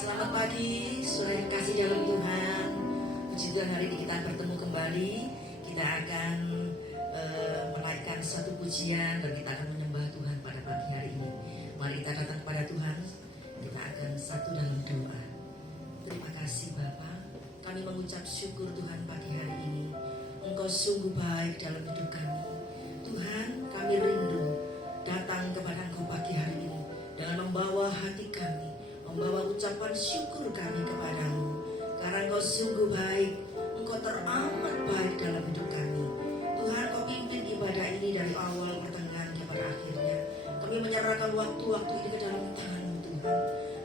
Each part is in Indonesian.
Selamat pagi, saudara yang kasih dalam Tuhan. Puji Tuhan, hari ini kita bertemu kembali. Kita akan menaikkan satu pujian dan kita akan menyembah Tuhan pada pagi hari ini. Mari kita datang kepada Tuhan. Kita akan satu dalam doa. Terima kasih Bapa. Kami mengucap syukur Tuhan pagi hari ini. Engkau sungguh baik dalam hidup kami. Tuhan, kami rindu datang kepada Engkau pagi hari ini dengan membawa hati kami, membawa ucapan syukur kami kepadamu. Karena Engkau sungguh baik, Engkau teramat baik dalam hidup kami. Tuhan, Kau pimpin ibadah ini dari awal pertengahan kepada akhirnya. Kami menyerahkan waktu-waktu ini ke dalam tangan-Mu Tuhan.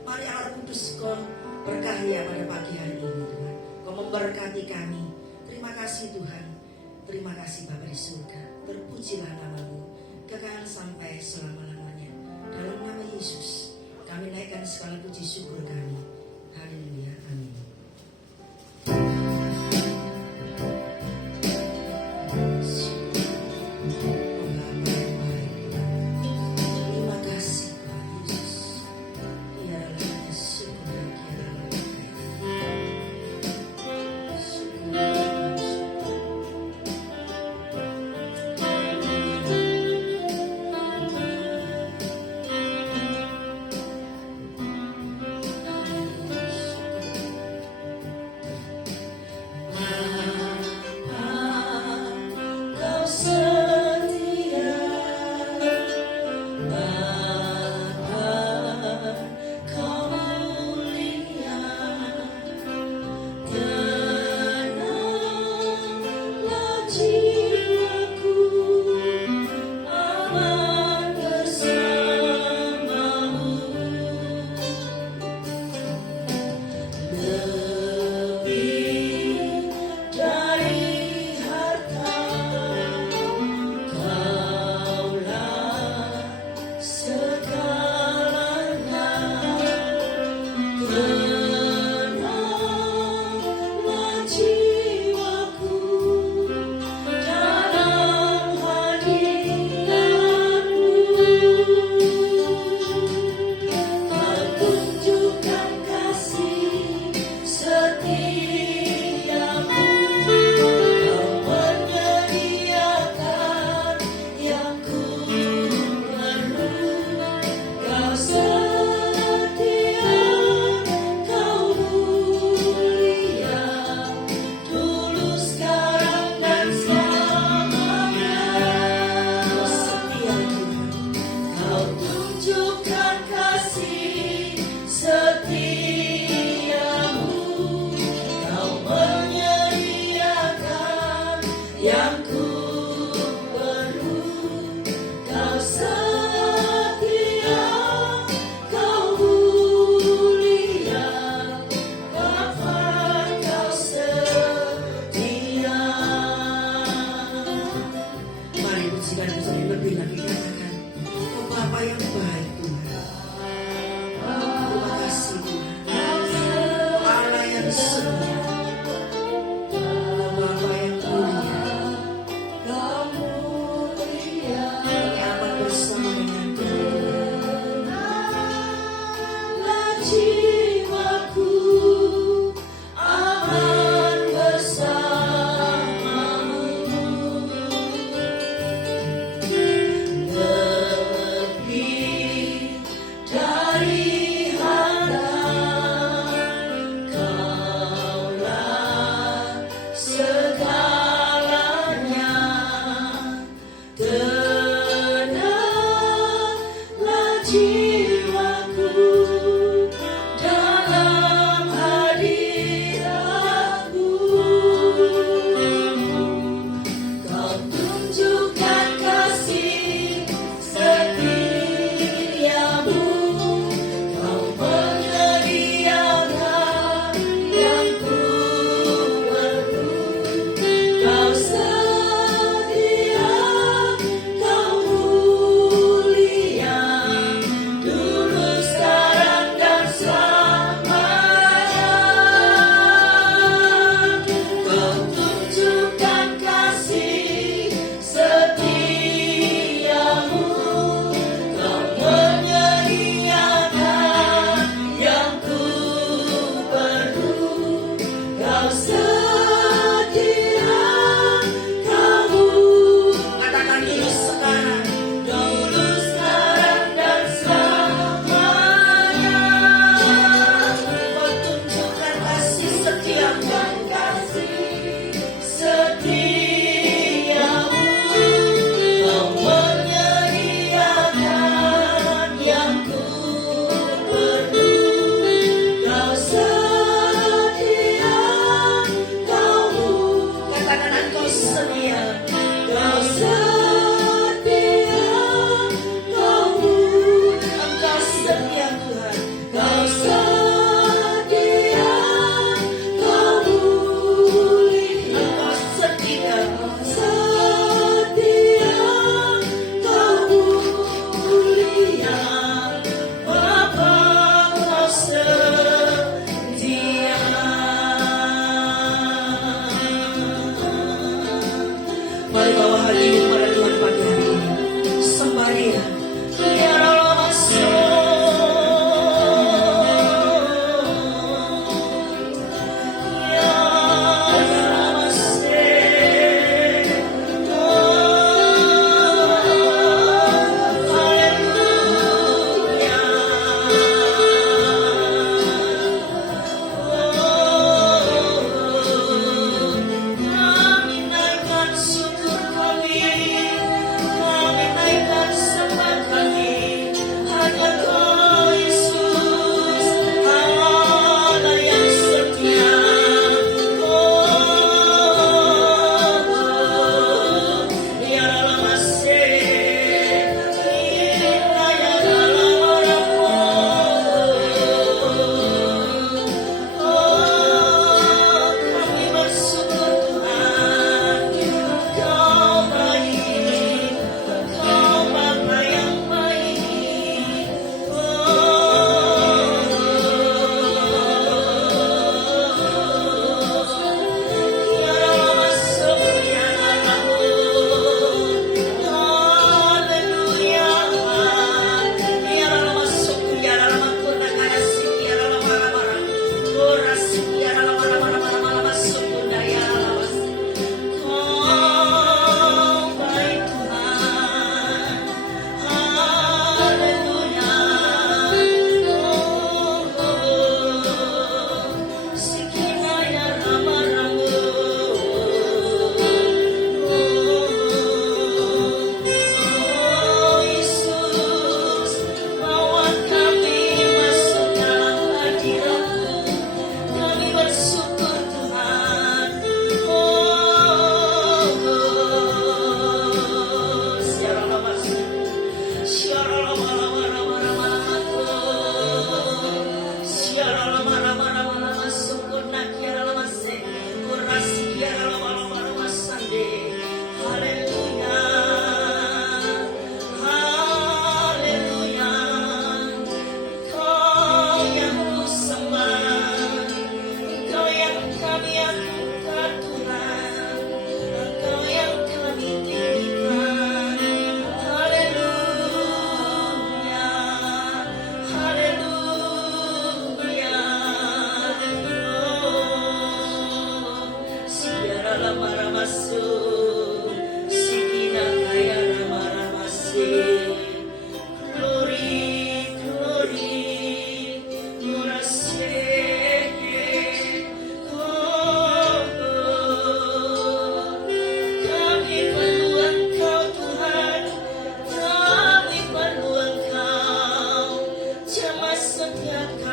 Mari Allah Kudus Kau berkarya pada pagi hari ini Tuhan. Kau memberkati kami. Terima kasih Tuhan. Terima kasih Bapa di surga. Terpujilah nama-Mu kekal sampai selama-lamanya. Dalam nama Yesus kami naikkan segala puji syukur kami. Haleluya, amin. Terima kasih Tuhan Yesus. Tiada syukur dan tiada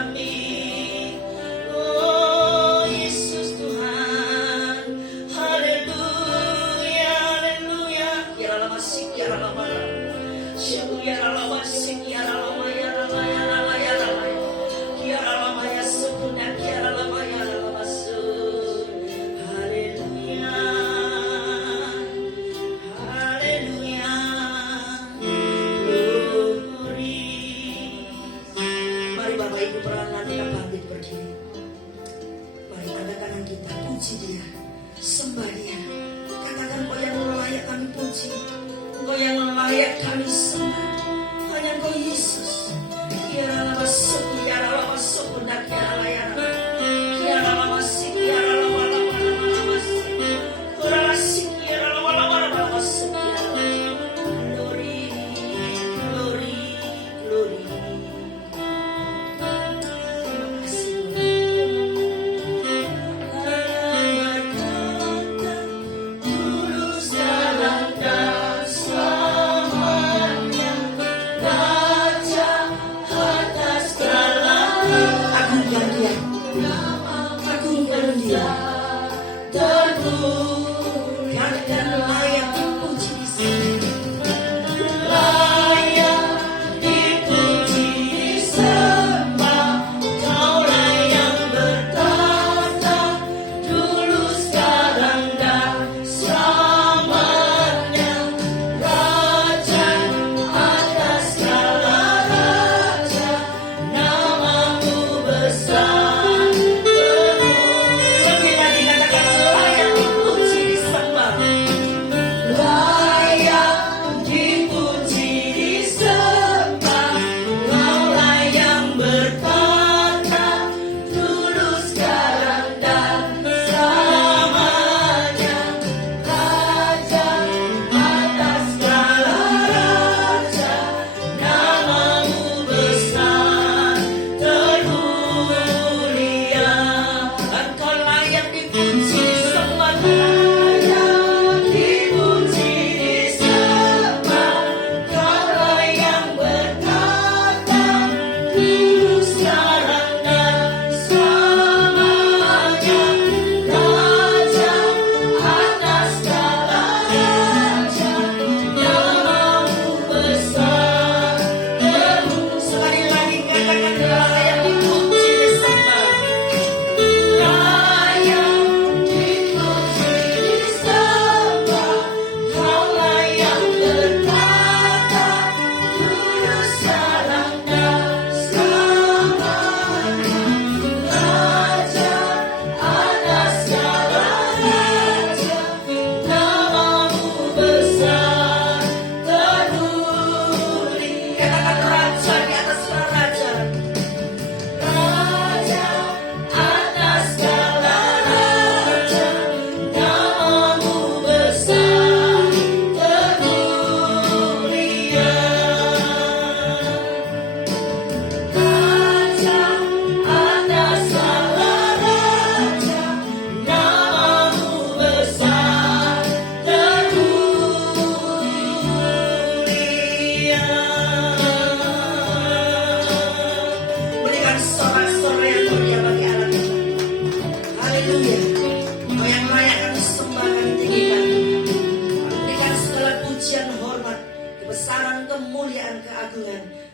kami. Oh Yesus Tuhan, haleluya, haleluya. Ya lama sih, ya lama, syukur ya lama sih, ya lama, ya lama, ya lama, ya lama, ya lama, ya sukuna, ya lama, ya lama su. Haleluya, haleluya, glory. Mari Bapak Ibu perlahan kita bangkit berdiri. Mari angkat tangan kita, puji Dia, sembah Dia. Katakan Kau yang layak kami puji, Kau yang layak kami sembah. Hanya Kau Yesus. Kiara masuk, kiara masuk, nak kiara yana. Kiara masuk, kiara masuk. Kiara masuk, kiara masuk. Glory, glory, glory.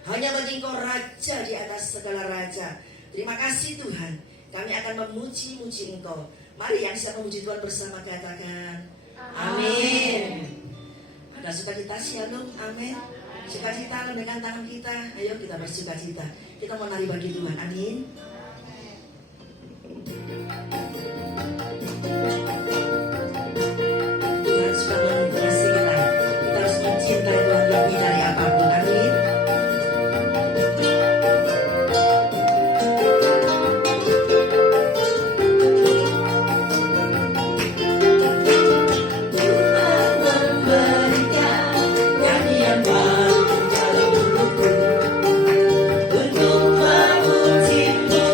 Hanya bagi Engkau Raja di atas segala raja. Terima kasih Tuhan. Kami akan memuji-muji Engkau. Mari yang siap memuji Tuhan bersama katakan amin. Ada sukacita shalom, amin. Sukacita lambaikan tangan kita. Ayo kita bersukacita. Kita mau nari bagi Tuhan, amin. Tuhan sudah mengasihi kita. Kita harus mencintai Tuhan lebih dari apapun, amin. Untuk memuji-Mu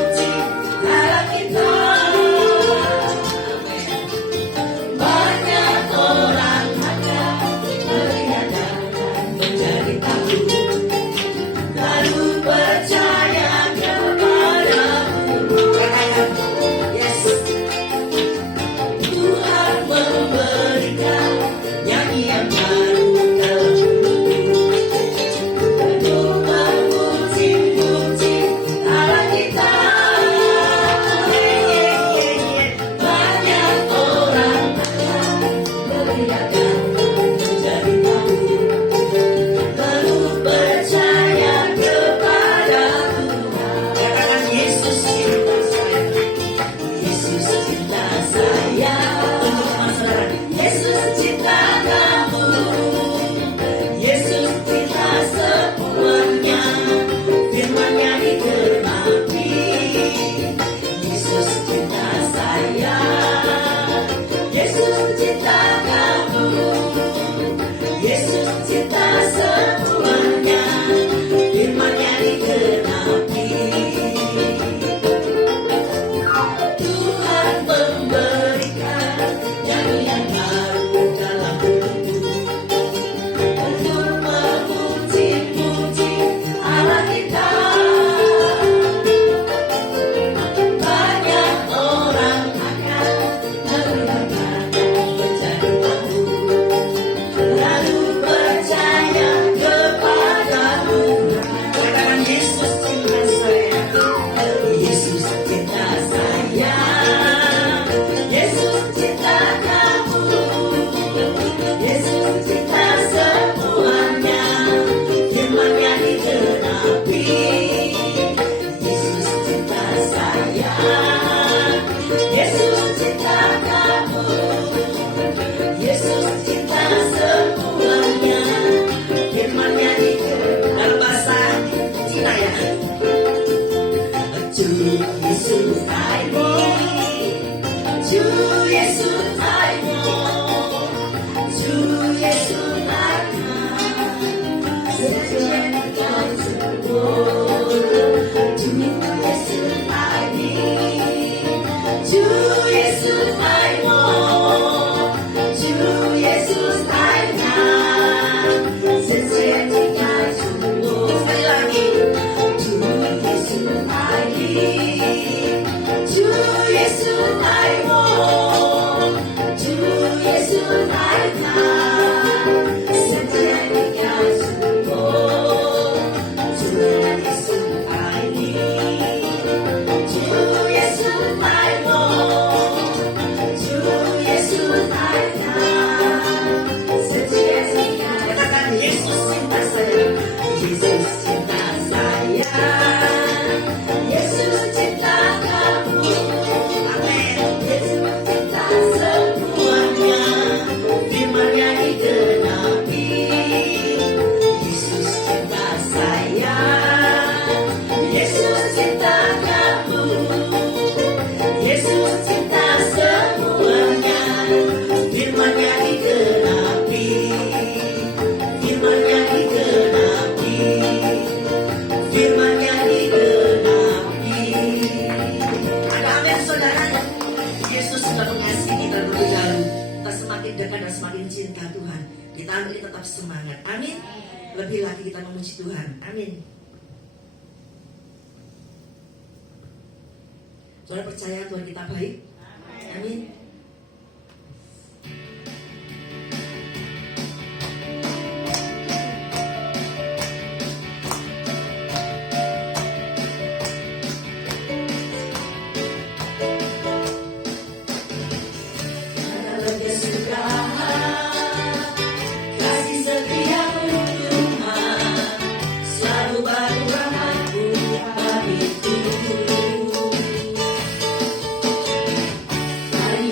Yesus cinta kamu, Yesus cinta semuanya. Firman-Nya itu dalam bahasa Cina ya. Chủ Giêsu爱你，主耶稣爱我，主耶稣爱他，世界告诉我，主耶稣爱你，主耶稣爱我，主耶稣爱他，世界告诉我。sekali lagi，主耶稣爱你。主耶稣爱我，主耶稣爱他，世界告诉我，主耶稣爱你，主耶稣爱我，主耶稣爱他，世界katakan Yesus cinta saya, Yesus cinta saya, Yesus cinta kamu, amin. Yesus cinta semuanya, firman-Nya digenapi. Yesus cinta saya, Yesus cinta kamu, Yesus cinta semuanya, firman-Nya digenapi. Firman-Nya digenapi, firman-Nya digenapi. Ada amin saudara. Yesus sudah mengasihi kita lebih dahulu. Kita semakin dekat dan semakin cinta Tuhan. Kita ambil tetap semangat. Amin. Lebih lagi kita memuji Tuhan. Amin. Saudara percaya Tuhan kita baik. Amin. Kasih setiamu Tuhan, selalu baru rahmat-Mu bagiku. Hari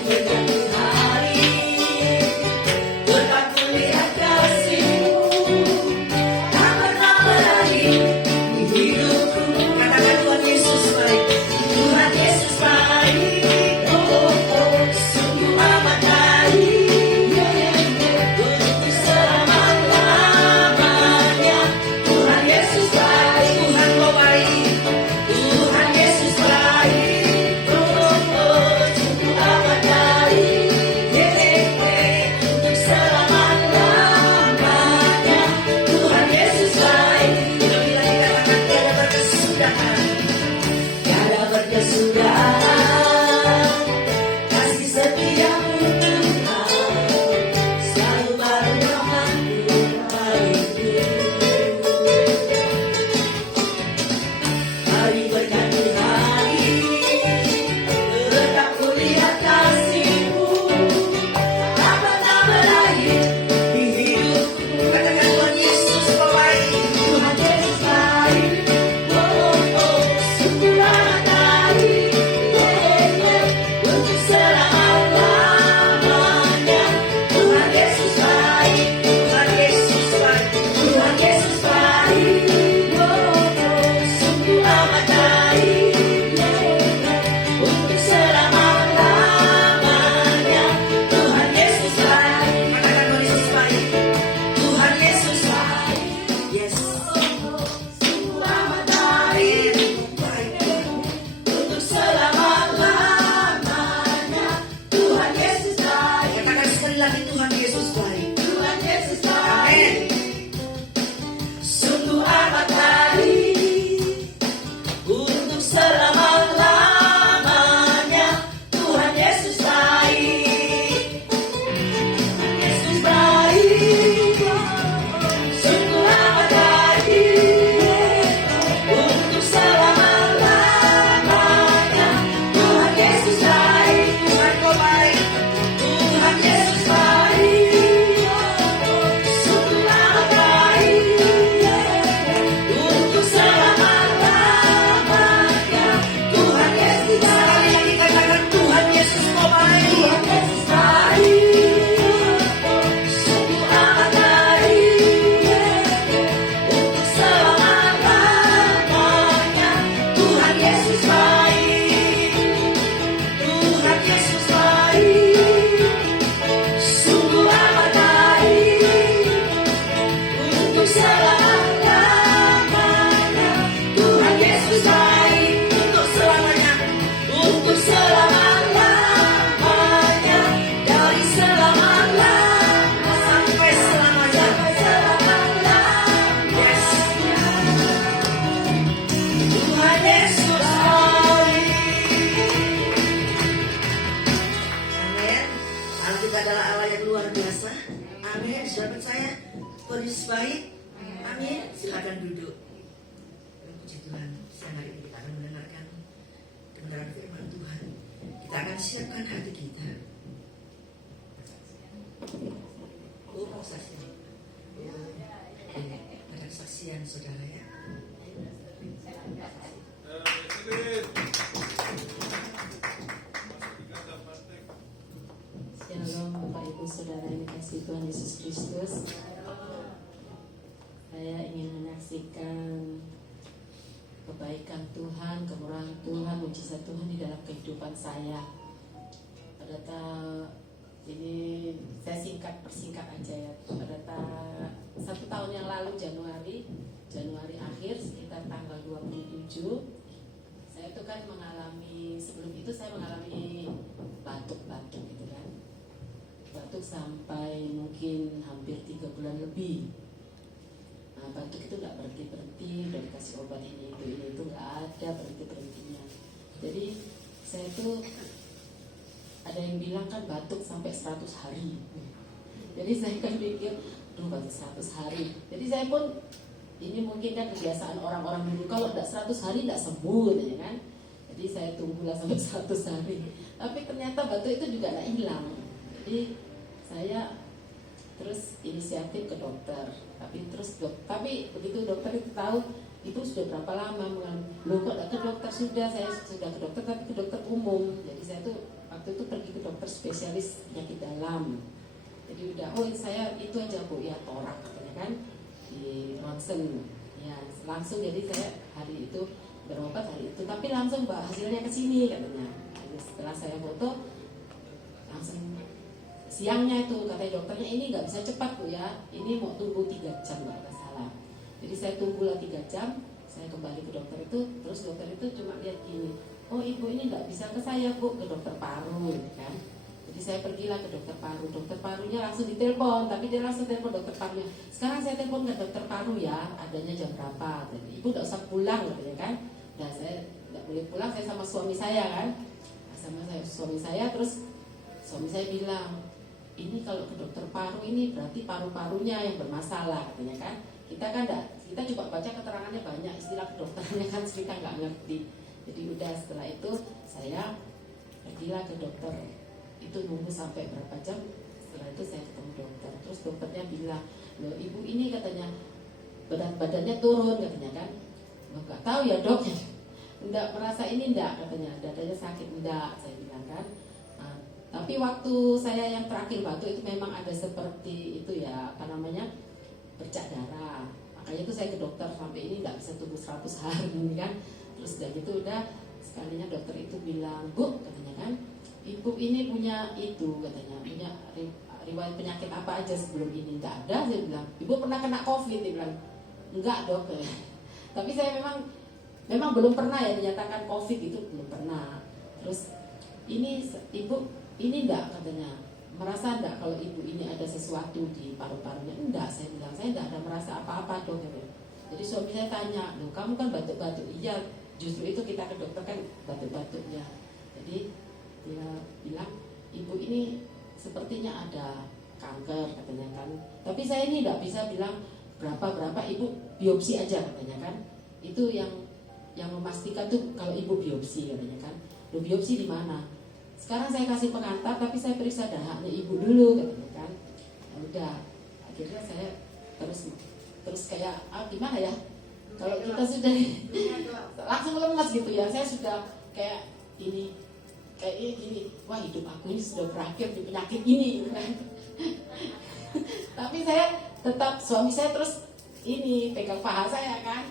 Sekali lagi katakan Tuhan Yesus kau baik. Sungguh amat baik untuk selama-lamanya. Tuhan Yesus baik. Tuhan Yesus baik. Sungguh amat baik untuk selama-lamanya. Tuhan Yesus baik untuk selamanya. Untuk selama-lamanya. Dari selama-lamanya sampai selamanya. Yes. Tuhan Yesus baik. Amin. Allah kita adalah Allah yang luar biasa. Amin. Sudah percaya Tuhan Yesus baik? Amin. Silakan duduk. Puji Tuhan. Siang hari ini kita akan mendengarkan kebenaran firman Tuhan. Kita akan siapkan hati kita. Oh, mau saksi. Ada kesaksian saudara ya. Shalom Bapak Ibu Saudara yang dikasihi Tuhan Yesus Kristus. Saya ingin menyaksikan kebaikan Tuhan, kemurahan Tuhan, mujizat Tuhan di dalam kehidupan saya. Ini saya persingkat aja ya. Pada 1 tahun yang lalu Januari akhir sekitar tanggal 27, saya itu kan sebelum itu saya mengalami batuk gitu kan. Batuk sampai mungkin hampir 3 bulan lebih. Nah, batuk itu nggak berhenti, udah dikasih obat ini itu nggak ada berhentinya. Jadi saya tuh ada yang bilang kan batuk sampai 100 hari. Jadi saya kan pikir, batuk 100 hari. Jadi saya pun, ini mungkin kan kebiasaan orang-orang dulu, kalau tidak 100 hari tidak sembuh ya kan. Jadi saya tunggulah sampai 100 hari. Tapi ternyata batuk itu juga tidak hilang. Jadi saya terus inisiatif ke dokter. Tapi begitu dokter itu tahu, itu sudah berapa lama loh kok ke dokter, saya sudah ke dokter tapi ke dokter umum. Jadi saya tuh waktu itu pergi ke dokter spesialis penyakit dalam. Jadi udah, saya itu aja Bu ya, torak katanya kan, di ronsen ya langsung. Jadi saya hari itu berobat hari itu, tapi langsung Mbak hasilnya ke sini katanya. Jadi setelah saya foto langsung siangnya itu katanya dokternya, ini nggak bisa cepat Bu ya, ini mau tunggu 3 jam nggak salah. Jadi saya tunggulah 3 jam, saya kembali ke dokter itu, terus dokter itu cuma lihat gini, oh ibu ini nggak bisa ke saya Bu, ke dokter paru kan. Jadi saya pergilah ke dokter parunya langsung ditelepon, tapi dia langsung telepon dokter parunya, sekarang saya telepon ke dokter paru ya, adanya jam berapa. Jadi ibu nggak usah pulang katanya kan. Nah saya nggak boleh pulang, saya sama suami saya kan, suami saya. Terus suami saya bilang, ini kalau ke dokter paru ini berarti paru-parunya yang bermasalah katanya kan. Kita coba baca keterangannya banyak, istilah kedokterannya kan kita nggak ngerti. Jadi udah setelah itu saya pergilah ke dokter, itu nunggu sampai berapa jam. Setelah itu saya ketemu dokter, terus dokternya bilang, loh ibu ini katanya berat badannya turun katanya kan. Nggak tahu ya dok, enggak merasa ini enggak katanya, dadanya sakit enggak, saya bilang kan. Tapi waktu saya yang terakhir batuk itu memang ada seperti itu ya, bercak darah. Makanya itu saya ke dokter sampai ini nggak bisa tunggu 100 hari kan. Terus udah gitu udah sekalinya dokter itu bilang, Bu katanya kan, ibu ini punya itu katanya, punya riwayat penyakit apa aja sebelum ini. Nggak ada, saya bilang. Ibu pernah kena COVID? Dia bilang, enggak dok. Tapi saya memang belum pernah ya dinyatakan COVID, itu belum pernah. Terus ini ibu ini enggak katanya, merasa enggak kalau ibu ini ada sesuatu di paru-parunya? Enggak, saya bilang, saya enggak ada merasa apa-apa dok. Jadi suami saya tanya, loh kamu kan batuk-batuk. Iya, justru itu kita ke dokter kan batuk-batuknya. Jadi dia bilang, ibu ini sepertinya ada kanker katanya kan. Tapi saya ini enggak bisa bilang berapa, ibu biopsi aja katanya kan. Itu yang memastikan tuh kalau ibu biopsi katanya kan. Loh biopsi di mana? Sekarang saya kasih pengantar, tapi saya periksa dahaknya ibu dulu katanya kan. Ya udah, akhirnya saya terus kayak gimana ya? Kalau kita sudah langsung lemas gitu ya, saya sudah kayak ini kayaknya gini, wah hidup aku ini sudah berakhir di penyakit ini kan. Tapi saya tetap, suami saya terus ini pegang paha saya kan.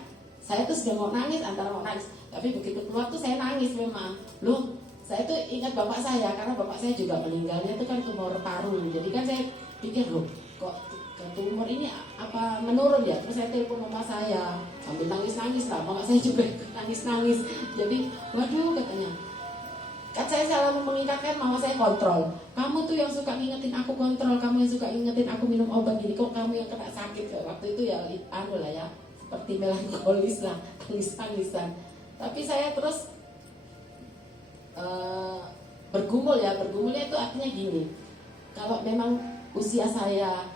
Saya tuh sudah mau nangis, antara mau nangis, tapi begitu keluar tuh saya nangis memang. Loh, saya tuh ingat bapak saya, karena bapak saya juga meninggalnya tuh kan tumor paru. Jadi kan saya pikir, loh kok tumor ini apa menurun ya. Terus saya telepon mama saya sambil nangis-nangis lah, mama saya juga nangis-nangis. Jadi waduh katanya, kan saya selalu mengingatkan mama saya kontrol. Kamu tuh yang suka ngingetin aku kontrol, kamu yang suka ngingetin aku minum obat gini, kok kamu yang kena sakit. Waktu itu ya anu lah ya, seperti melankolis lah, tangis-tangisan. Tapi saya terus bergumulnya itu artinya gini, kalau memang usia saya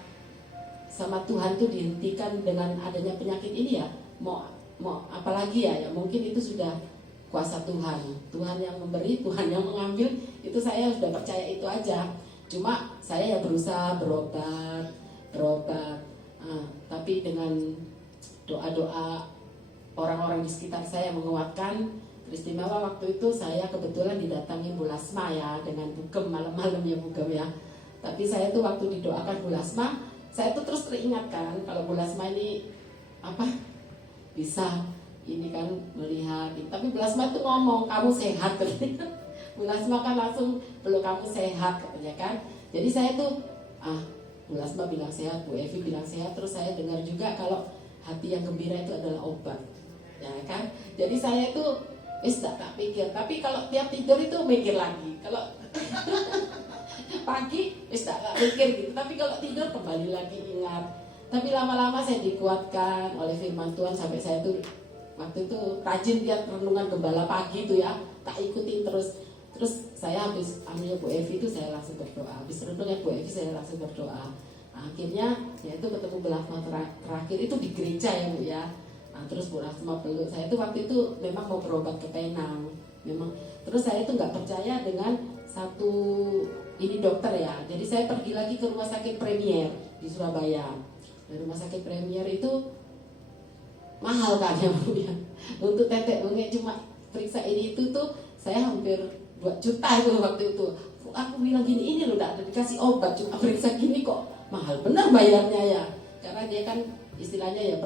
sama Tuhan tuh dihentikan dengan adanya penyakit ini ya, mau apalagi ya mungkin itu sudah kuasa Tuhan. Tuhan yang memberi, Tuhan yang mengambil, itu saya sudah percaya itu aja. Cuma saya ya berusaha berobat. Tapi dengan doa-doa orang-orang di sekitar saya menguatkan. Istimewa waktu itu saya kebetulan didatangi Bu Lasma ya, dengan bugem malam-malam ya bugem ya. Tapi saya tuh waktu didoakan Bu Lasma, saya tuh terus teringatkan kalau Bu Lasma ini apa bisa ini kan melihat. Tapi Bu Lasma tuh ngomong kamu sehat. Bu Lasma kan langsung peluk kamu sehat katanya kan. Jadi saya tuh Bu Lasma bilang sehat, Bu Evi bilang sehat, terus saya dengar juga kalau hati yang gembira itu adalah obat, ya kan. Jadi saya tuh tak pikir, tapi kalau tiap tidur itu mikir lagi. Kalau pagi tak mikir gitu, tapi kalau tidur kembali lagi ingat. Tapi lama-lama saya dikuatkan oleh firman Tuhan sampai saya tuh waktu itu rajin lihat renungan gembala pagi itu ya, tak ikutin terus. Terus saya habis ambil Bu Evi itu saya langsung berdoa. Habis renungan Bu Evi saya langsung berdoa. Akhirnya ya itu ketemu belasma terakhir itu di gereja ya Bu ya. Terus Bu Rasma peluk saya itu waktu itu memang mau berobat ke Penang memang. Terus saya itu nggak percaya dengan satu ini dokter ya. Jadi saya pergi lagi ke rumah sakit Premier di Surabaya. Dan rumah sakit Premier itu mahal kan ya Bu ya. Untuk tetek bengek cuma periksa ini itu tuh saya hampir 2 juta itu waktu itu. Aku bilang gini, ini loh udah dikasih obat cuma periksa gini kok mahal benar bayarnya ya. Karena dia kan istilahnya ya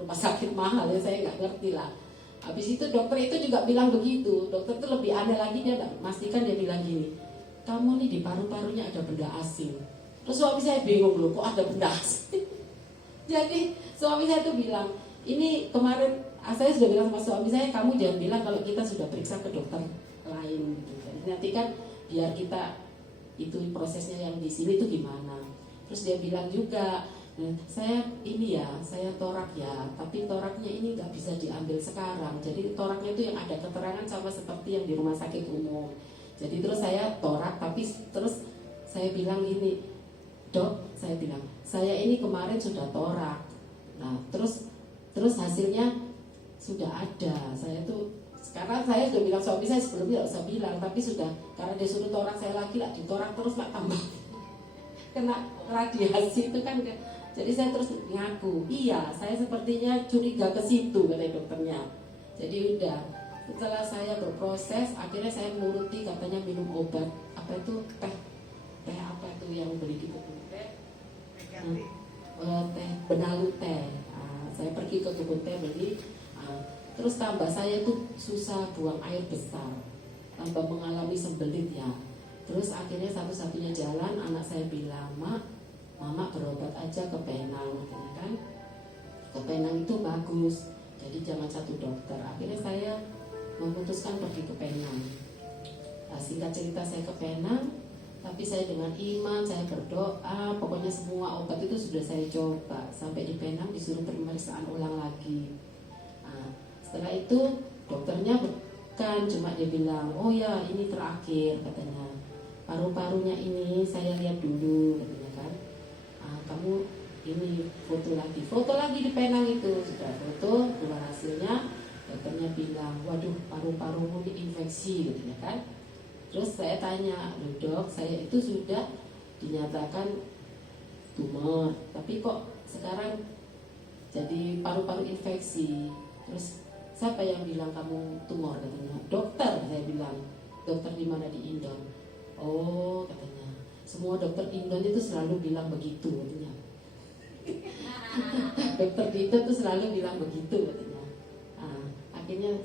rumah sakit mahal ya, saya nggak ngerti lah. Habis itu dokter itu juga bilang begitu. Dokter itu lebih aneh lagi, dia memastikan, dia bilang gini, kamu nih di paru-parunya ada benda asing. Terus suami saya bingung loh, kok ada benda asing. Jadi suami saya tuh bilang, ini kemarin saya sudah bilang sama suami saya, kamu jangan bilang kalau kita sudah periksa ke dokter lain gitu. Jadi nanti kan biar kita itu prosesnya yang di sini tuh gimana. Terus dia bilang juga, saya ini ya, saya torak ya, tapi toraknya ini nggak bisa diambil sekarang. Jadi toraknya itu yang ada keterangan sama seperti yang di rumah sakit umum. Jadi terus saya torak, tapi terus saya bilang gini, dok, saya bilang, saya ini kemarin sudah torak. Nah terus hasilnya sudah ada. Saya tuh sekarang saya sudah bilang suami saya sebelumnya nggak usah bilang, tapi sudah karena dia suruh torak saya lagi lah, ditorak terus nggak tambah kena radiasi itu kan. Jadi saya terus ngaku, iya saya sepertinya curiga ke situ kata dokternya. Jadi udah, setelah saya berproses, akhirnya saya menuruti katanya minum obat. Apa itu teh apa itu yang beli di kebun teh? Teh benalu teh. Saya pergi ke kebun teh beli. Terus tambah saya tuh susah buang air besar, tambah mengalami sembelit ya. Terus akhirnya satu-satunya jalan anak saya bilang, Mama berobat aja ke Penang, kan? Ke Penang itu bagus, jadi jangan satu dokter. Akhirnya saya memutuskan pergi ke Penang. Singkat cerita saya ke Penang, tapi saya dengan iman, saya berdoa, pokoknya semua obat itu sudah saya coba. Sampai di Penang disuruh pemeriksaan ulang lagi. Setelah itu dokternya bukan cuma dia bilang, oh ya ini terakhir katanya. Paru-parunya ini saya lihat dulu katanya kan. Kamu ini foto lagi di Penang itu, sudah foto, keluar hasilnya, dokternya bilang, waduh paru-parumu ini infeksi gitu kan. Terus saya tanya, dok, saya itu sudah dinyatakan tumor, tapi kok sekarang jadi paru-paru infeksi. Terus siapa yang bilang kamu tumor katanya? Dokter, saya bilang. dokter di mana di Indo? Oh katanya, semua dokter Indo itu selalu bilang begitu katanya. Dokter di Indo tuh selalu bilang begitu katanya. Akhirnya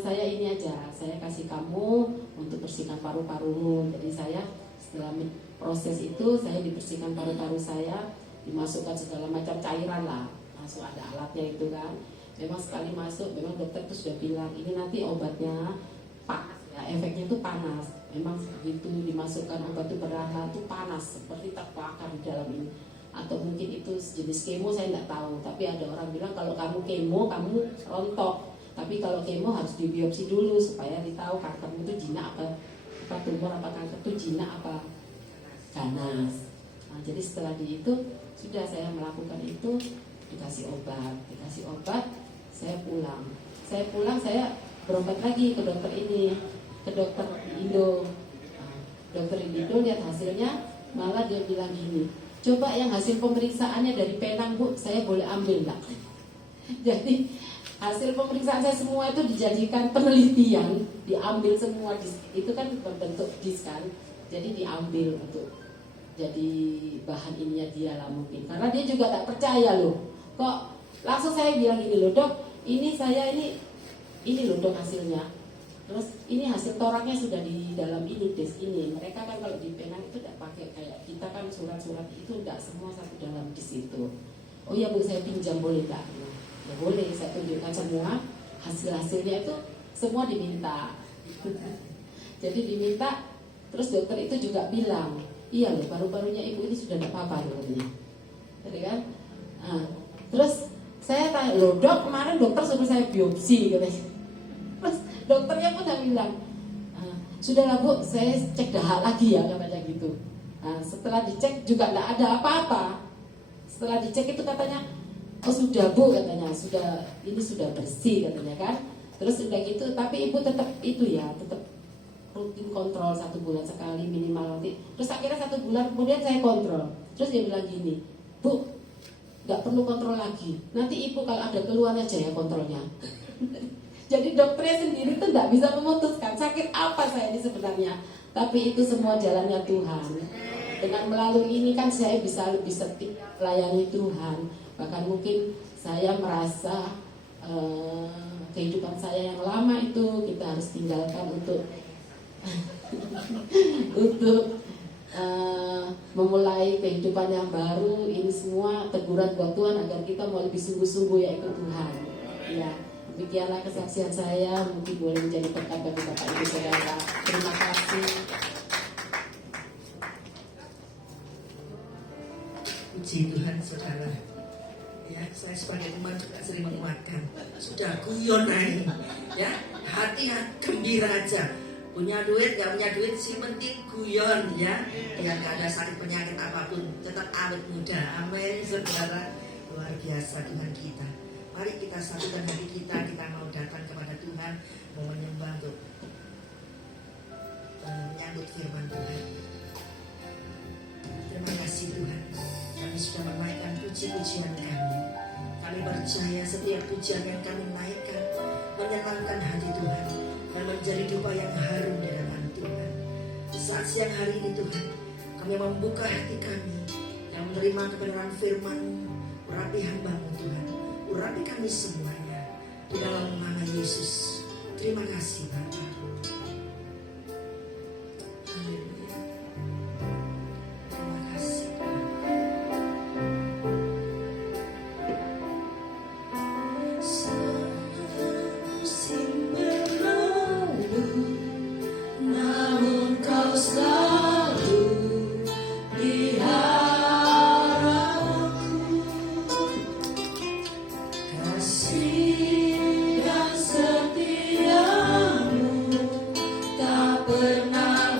saya ini aja, saya kasih kamu untuk bersihkan paru-parumu. Jadi saya setelah proses itu saya dibersihkan paru-paru saya, dimasukkan segala macam cairan lah, masuk ada alatnya itu kan. Memang sekali masuk, memang dokter itu sudah bilang ini nanti obatnya panas ya, efeknya itu panas. Memang begitu dimasukkan obat itu berhala itu panas, seperti terbakar di dalam ini. Atau mungkin itu jenis kemo saya tidak tahu. Tapi ada orang bilang kalau kamu kemo kamu rontok. Tapi kalau kemo harus dibiopsi dulu supaya ditahu kankermu itu jinak apa tumor, apa kanker itu jinak apa ganas. Nah, jadi setelah itu sudah saya melakukan itu, dikasih obat, saya pulang saya berobat lagi ke dokter ini, ke dokter Indo. Nah, dokter Indo lihat hasilnya, malah dia bilang gini, coba yang hasil pemeriksaannya dari Penang Bu, saya boleh ambil enggak? Jadi hasil pemeriksaan saya semua itu dijadikan penelitian, diambil semua itu kan berbentuk disk kan, jadi diambil untuk jadi bahan ininya dia lah mungkin, karena dia juga tak percaya loh, kok langsung saya bilang gini loh dok, ini saya ini loh dok hasilnya, terus ini hasil toraknya sudah di dalam ini disk ini, mereka kan kalau di Penang itu tidak pakai kayak kita kan surat-surat itu tidak semua satu dalam disk itu. Oh ya Bu, saya pinjam boleh tak? Ya boleh, saya tunjukkan semua hasilnya itu semua diminta. Jadi diminta, terus dokter itu juga bilang, iya loh paru-parunya ibu ini sudah tidak apa-apa katanya. Jadi kan, terus saya tanya, loh dok kemarin dokter suruh saya biopsi katanya. Terus dokternya pun udah bilang, sudahlah Bu, saya cek dahak lagi ya katanya gitu. Setelah dicek juga tidak ada apa-apa. Setelah dicek itu katanya, oh sudah Bu katanya, ini sudah bersih katanya kan. Terus udah gitu, tapi ibu tetap itu ya, tetap rutin kontrol 1 bulan sekali minimal nanti. Terus akhirnya 1 bulan kemudian saya kontrol. Terus dia bilang gini, Bu, nggak perlu kontrol lagi. Nanti ibu kalau ada keluhan aja ya kontrolnya. Jadi dokternya sendiri tuh nggak bisa memutuskan sakit apa saya ini sebenarnya. Tapi itu semua jalannya Tuhan. Dengan melalui ini kan saya bisa lebih setia melayani Tuhan. Bahkan mungkin saya merasa kehidupan saya yang lama itu kita harus tinggalkan untuk memulai kehidupan yang baru. Ini semua teguran buat Tuhan agar kita mau lebih sungguh-sungguh ya ikut Tuhan. Ya, demikianlah kesaksian saya, mungkin boleh menjadi berkat bagi Bapak Ibu Saudara. Terima kasih. Puji Tuhan saudara. Ya, saya sebagai teman juga sering menguatkan. Sudah guyon aja, ya, hati gembira aja. Punya duit, gak punya duit, sih penting guyon ya. Biar gak ada sakit penyakit apapun, tetap awet muda. Amin saudara. Luar biasa Tuhan kita. Mari kita satukan hati kita mau datang kepada Tuhan, mau menyembah untuk menyambut firman Tuhan. Terima kasih Tuhan, kami sudah menaikkan puji-pujian kami. Kami percaya setiap pujian yang kami naikkan menyenangkan hati Tuhan dan menjadi dupa yang harum di hadapan Tuhan. Saat siang hari ini Tuhan, kami membuka hati kami yang menerima kebenaran firman-Mu. Urapi hamba-Mu Tuhan, urapi kami semuanya di dalam nama Yesus. Terima kasih Bapa. Haleluya. Terima kasih. Semusim berlalu, namun Kau selalu peliharaku. Kasih dan setia-Mu tak pernah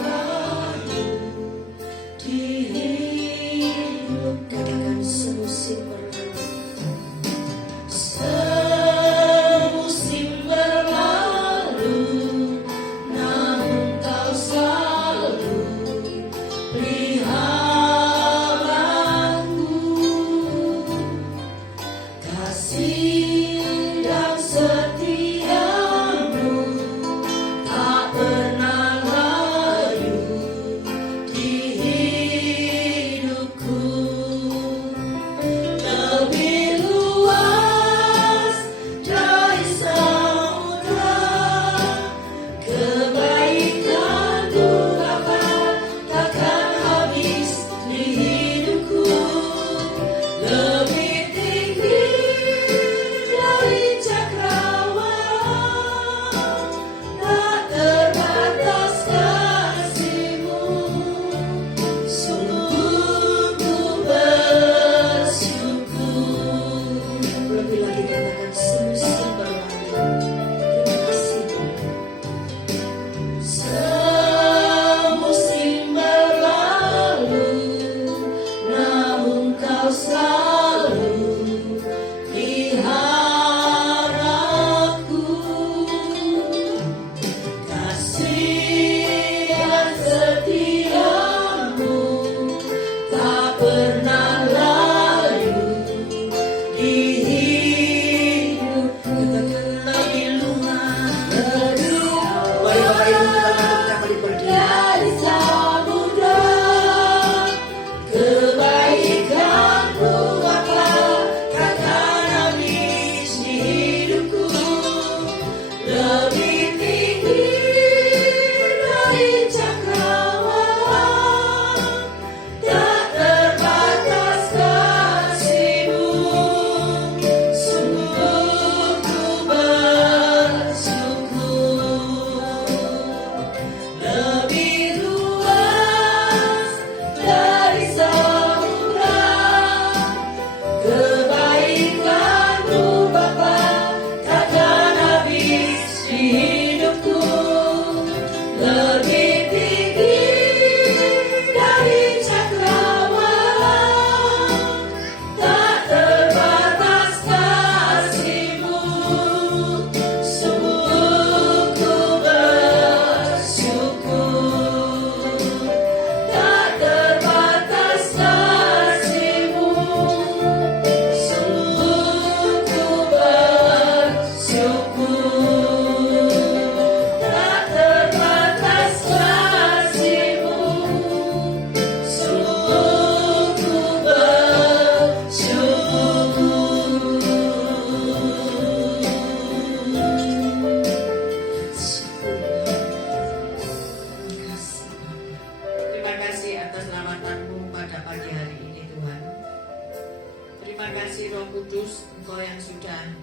Kudus, Engkau yang sudah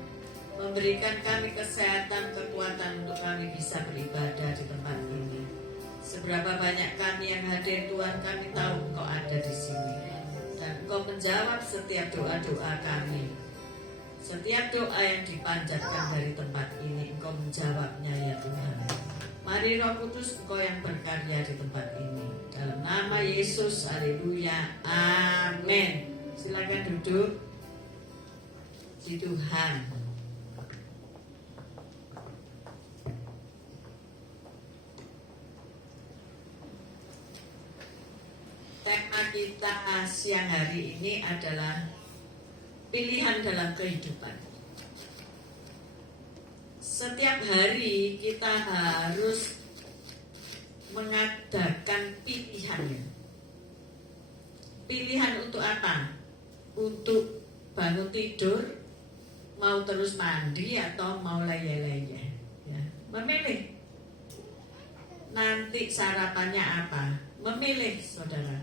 memberikan kami kesehatan, kekuatan untuk kami bisa beribadah di tempat ini. Seberapa banyak kami yang hadir Tuhan, kami tahu Engkau ada di sini. Dan Engkau menjawab setiap doa-doa kami. Setiap doa yang dipanjatkan dari tempat ini, Engkau menjawabnya ya Tuhan. Mari Roh Kudus, Engkau yang berkarya di tempat ini. Dalam nama Yesus, haleluya, amin. Silakan duduk. Puji Tuhan. Tema kita siang hari ini adalah pilihan dalam kehidupan. Setiap hari kita harus mengadakan pilihan. Pilihan untuk apa? Untuk bangun tidur, mau terus mandi atau mau leyeh-leyeh, ya. Memilih. Nanti sarapannya apa? Memilih, saudara.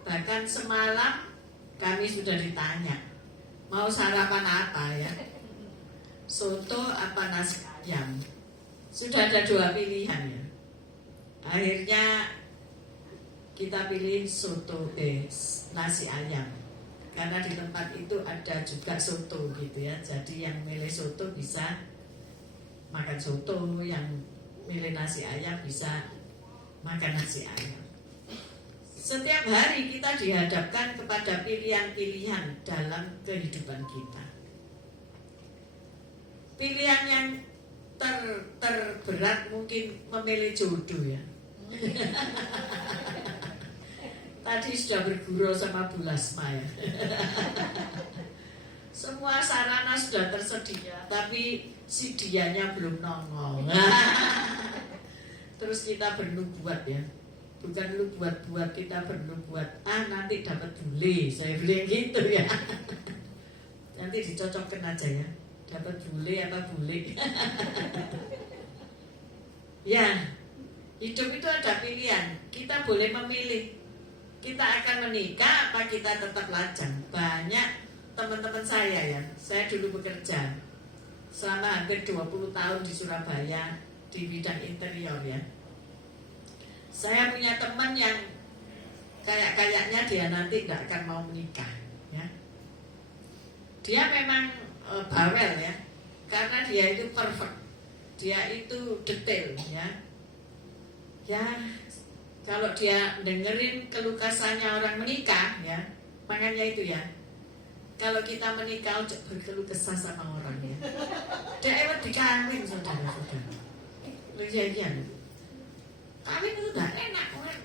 Bahkan semalam kami sudah ditanya, mau sarapan apa ya? Soto apa nasi ayam? Sudah ada 2 pilihan ya. Akhirnya kita pilih soto nasi ayam. Karena di tempat itu ada juga soto gitu ya. Jadi yang milih soto bisa makan soto, yang milih nasi ayam bisa makan nasi ayam. Setiap hari kita dihadapkan kepada pilihan-pilihan dalam kehidupan kita. Pilihan yang terberat mungkin memilih jodoh ya. Tadi sudah bergurau sama Bu Lasma ya. Semua sarana sudah tersedia, tapi si dianya belum nongol. Terus kita bernubuat ya. Bukan lu buat-buat, kita bernubuat. Nanti dapat bule, saya bilang gitu ya. Nanti dicocokkan aja ya. Dapat bule apa bule. Ya, hidup itu ada pilihan. Kita boleh memilih. Kita akan menikah apa kita tetap lajang. Banyak teman-teman saya ya, saya dulu bekerja selama hampir 20 tahun di Surabaya di bidang interior ya. Saya punya teman yang kayaknya dia nanti nggak akan mau menikah ya. Dia memang bawel ya, karena dia itu perfect, dia itu detail ya. Ya, kalau dia dengerin keluh kesahnya orang menikah ya, makanya itu ya. Kalau kita menikah untuk berkeluh kesah sama orang ya, dia emang dikawin saudara-saudara. Kejadian, kawin itu udah enak kan.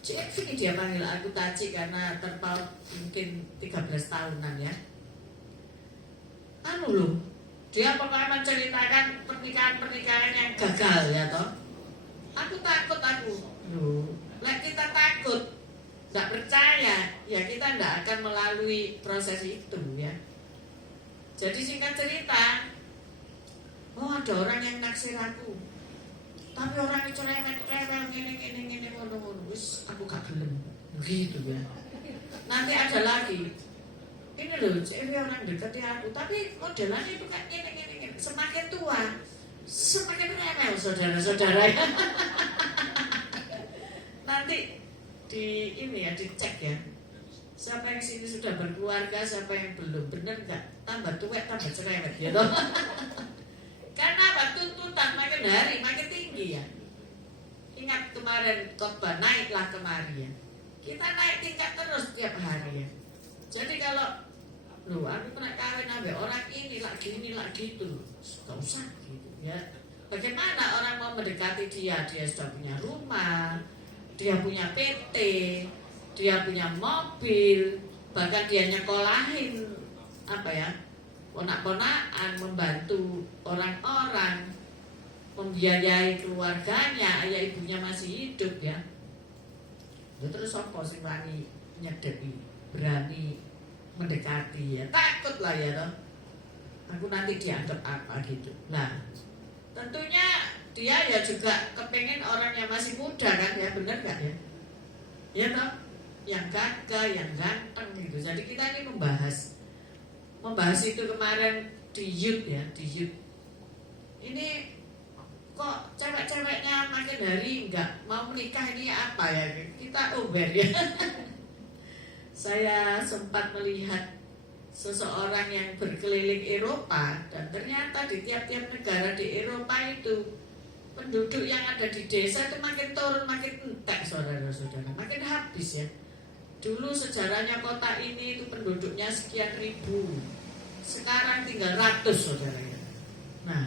Cik ini dia panggil aku Taci karena terpaut mungkin 13 tahunan ya. Anu loh, dia pernah menceritakan pernikahan-pernikahan yang gagal ya toh. Aku takut loh. Lah kita takut, nggak percaya, ya kita nggak akan melalui proses itu ya. Jadi singkat cerita, ada orang yang naksir aku, tapi orang itu cerewet, gini, wis aku gak gelem, gitu ya. Nanti ada lagi, ini loh, ini orang dekati aku, tapi modelannya itu kan gini. Semakin tua, semakin rewel saudara-saudara. Nanti dicek ya. Siapa yang sini sudah berkeluarga, siapa yang belum, bener nggak? Tambah tua, tambah cerewet gitu. Karena apa? Tuntutan makin hari makin tinggi ya. Ingat kemarin khotbah naiklah kemari ya. Kita naik tingkat terus tiap hari ya. Jadi kalau aku pernah kawin sampai orang ini lagi itu, nggak usah gitu ya. Bagaimana orang mau mendekati dia? Dia sudah punya rumah, dia punya PT, dia punya mobil, bahkan dia nyekolahin ponak-ponakan, membantu orang-orang, membiayai keluarganya, ayah ibunya masih hidup ya. Terus apa sih berani nyedepi, berani mendekati ya, takut lah ya toh. Aku nanti dianggap apa gitu. Nah, tentunya dia ya juga kepengen orang yang masih muda kan ya, benar gak ya? Ya toh, yang gagah, yang ganteng gitu. Jadi kita ini membahas membahas itu kemarin di youth ya, di youth. Ini kok cewek-ceweknya makin hari nggak mau menikah, ini apa ya? Kita over ya. Saya sempat melihat seseorang yang berkeliling Eropa, dan ternyata di tiap-tiap negara di Eropa itu penduduk yang ada di desa itu makin turun, makin entek, saudara-saudara, makin habis ya. Dulu sejarahnya kota ini itu penduduknya sekian ribu, sekarang tinggal ratus, saudara ya. Nah,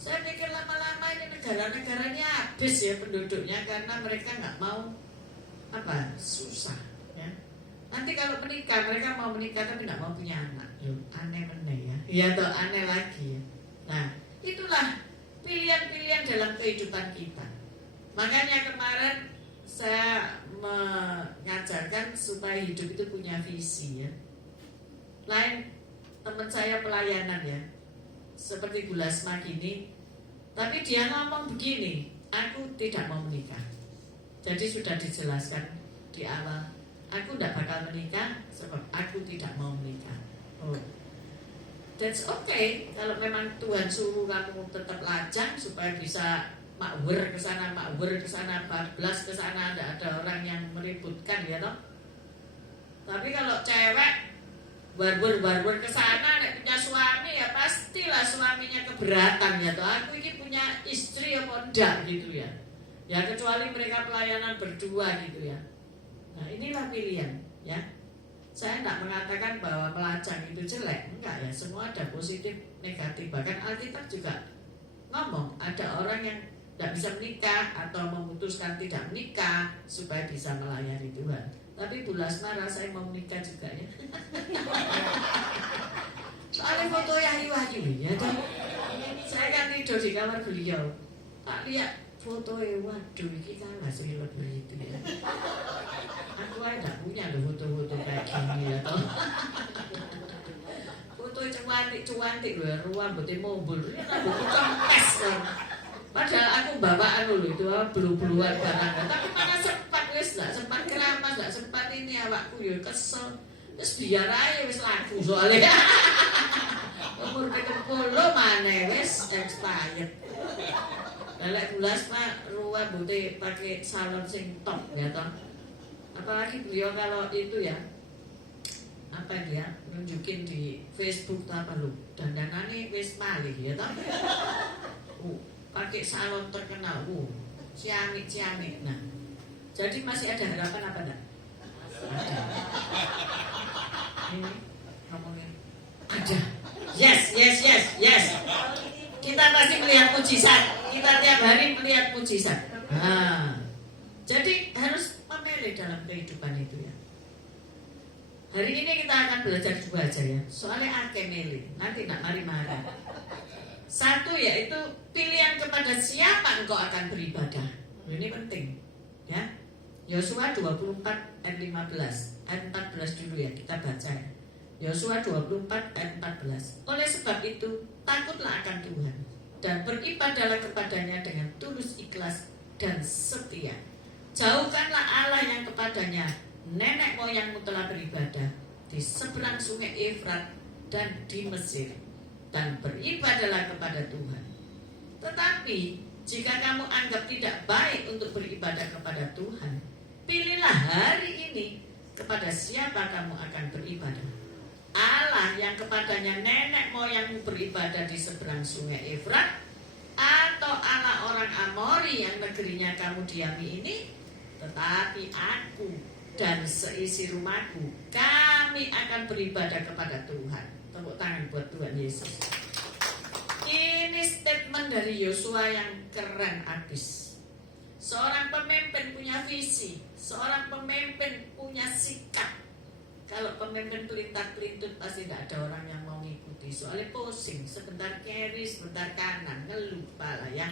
saya pikir lama-lama ini negara-negaranya habis ya penduduknya, karena mereka nggak mau susah ya. Nanti kalau menikah, mereka mau menikah tapi nggak mau punya anak. Aneh ya. Iya toh, aneh lagi ya. Nah, itulah pilihan-pilihan dalam kehidupan kita. Makanya kemarin saya mengajarkan supaya hidup itu punya visi ya. Lain teman saya pelayanan ya, seperti Bu Lasma gini, tapi dia ngomong begini, aku tidak mau menikah. Jadi sudah dijelaskan di awal, aku tidak bakal menikah sebab aku tidak mau menikah. Oh, that's okay. Kalau memang Tuhan suruh kamu tetap lajang supaya bisa makwer ke sana, bablas ke sana, tidak ada orang yang meributkan ya toh. Tapi kalau cewek barbar ke sana, nek punya suami ya pastilah suaminya keberatan ya toh. Aku ini punya istri apa enggak gitu ya. Ya kecuali mereka pelayanan berdua gitu ya. Nah inilah pilihan ya. Saya tidak mengatakan bahwa melacang itu jelek, enggak ya. Semua ada positif, negatif. Bahkan Alkitab juga ngomong ada orang yang tidak bisa menikah atau memutuskan tidak menikah supaya bisa melayani Tuhan. Tapi Bu Lasma rasanya mau menikah juga ya. Soalnya foto Wahyu ya kan. Saya kan tidur di kamar beliau, tak lihat fotonya, waduh ini kan masih lebih itu ya. Aku aja gak punya loh foto-foto kayak gini ya toh. Foto cuantik loh, ruang betul mobil, ini rambut kempes kan. Padahal aku bawaan loh itu belu-beluan barang, tapi mana sempat wis, gak sempat keramas, gak sempat ini awakku ya kesel. Terus biar aja wis laku soalnya. Umur 70 mana wis expired. Lelek bulas Pak ruang bute pakai salon sing top ya toh. Apalagi beliau kalau itu ya apa dia nunjukin di Facebook tuh apa lu dandanane wis malih ya toh. Pakai salon terkenal, ciamik. Nah, jadi masih ada harapan apa enggak? Ada. Ini ngomongin ada. Yes. Kita pasti melihat mujizat. Kita tiap hari melihat mujizat. Nah, jadi harus memilih dalam kehidupan itu ya. Hari ini kita akan belajar dua aja ya. Soalnya akeh milih, nanti nak mari-mari. Satu yaitu pilihan kepada siapa engkau akan beribadah. Ini penting ya. Yosua 24 ayat 15 ayat 14 dulu ya kita baca ya. Yosua 24 ayat 14. Oleh sebab itu takutlah akan Tuhan dan beribadahlah kepadanya dengan tulus ikhlas dan setia. Jauhkanlah Allah yang kepadanya nenek moyangmu telah beribadah di seberang sungai Efrat dan di Mesir, dan beribadahlah kepada Tuhan. Tetapi jika kamu anggap tidak baik untuk beribadah kepada Tuhan, pilihlah hari ini kepada siapa kamu akan beribadah. Allah yang kepadanya nenek moyangmu beribadah di seberang sungai Efrat, atau Allah orang Amori yang negerinya kamu diami ini. Tetapi aku dan seisi rumahku, kami akan beribadah kepada Tuhan. Tepuk tangan buat Tuhan Yesus. Ini statement dari Yosua yang keren abis. Seorang pemimpin punya visi, seorang pemimpin punya sikap. Kalau pemimpin pelintat-pelintut pasti tidak ada orang yang mau ngikuti. Soalnya pusing, sebentar kiri, sebentar kanan, ngeluh kepala ya.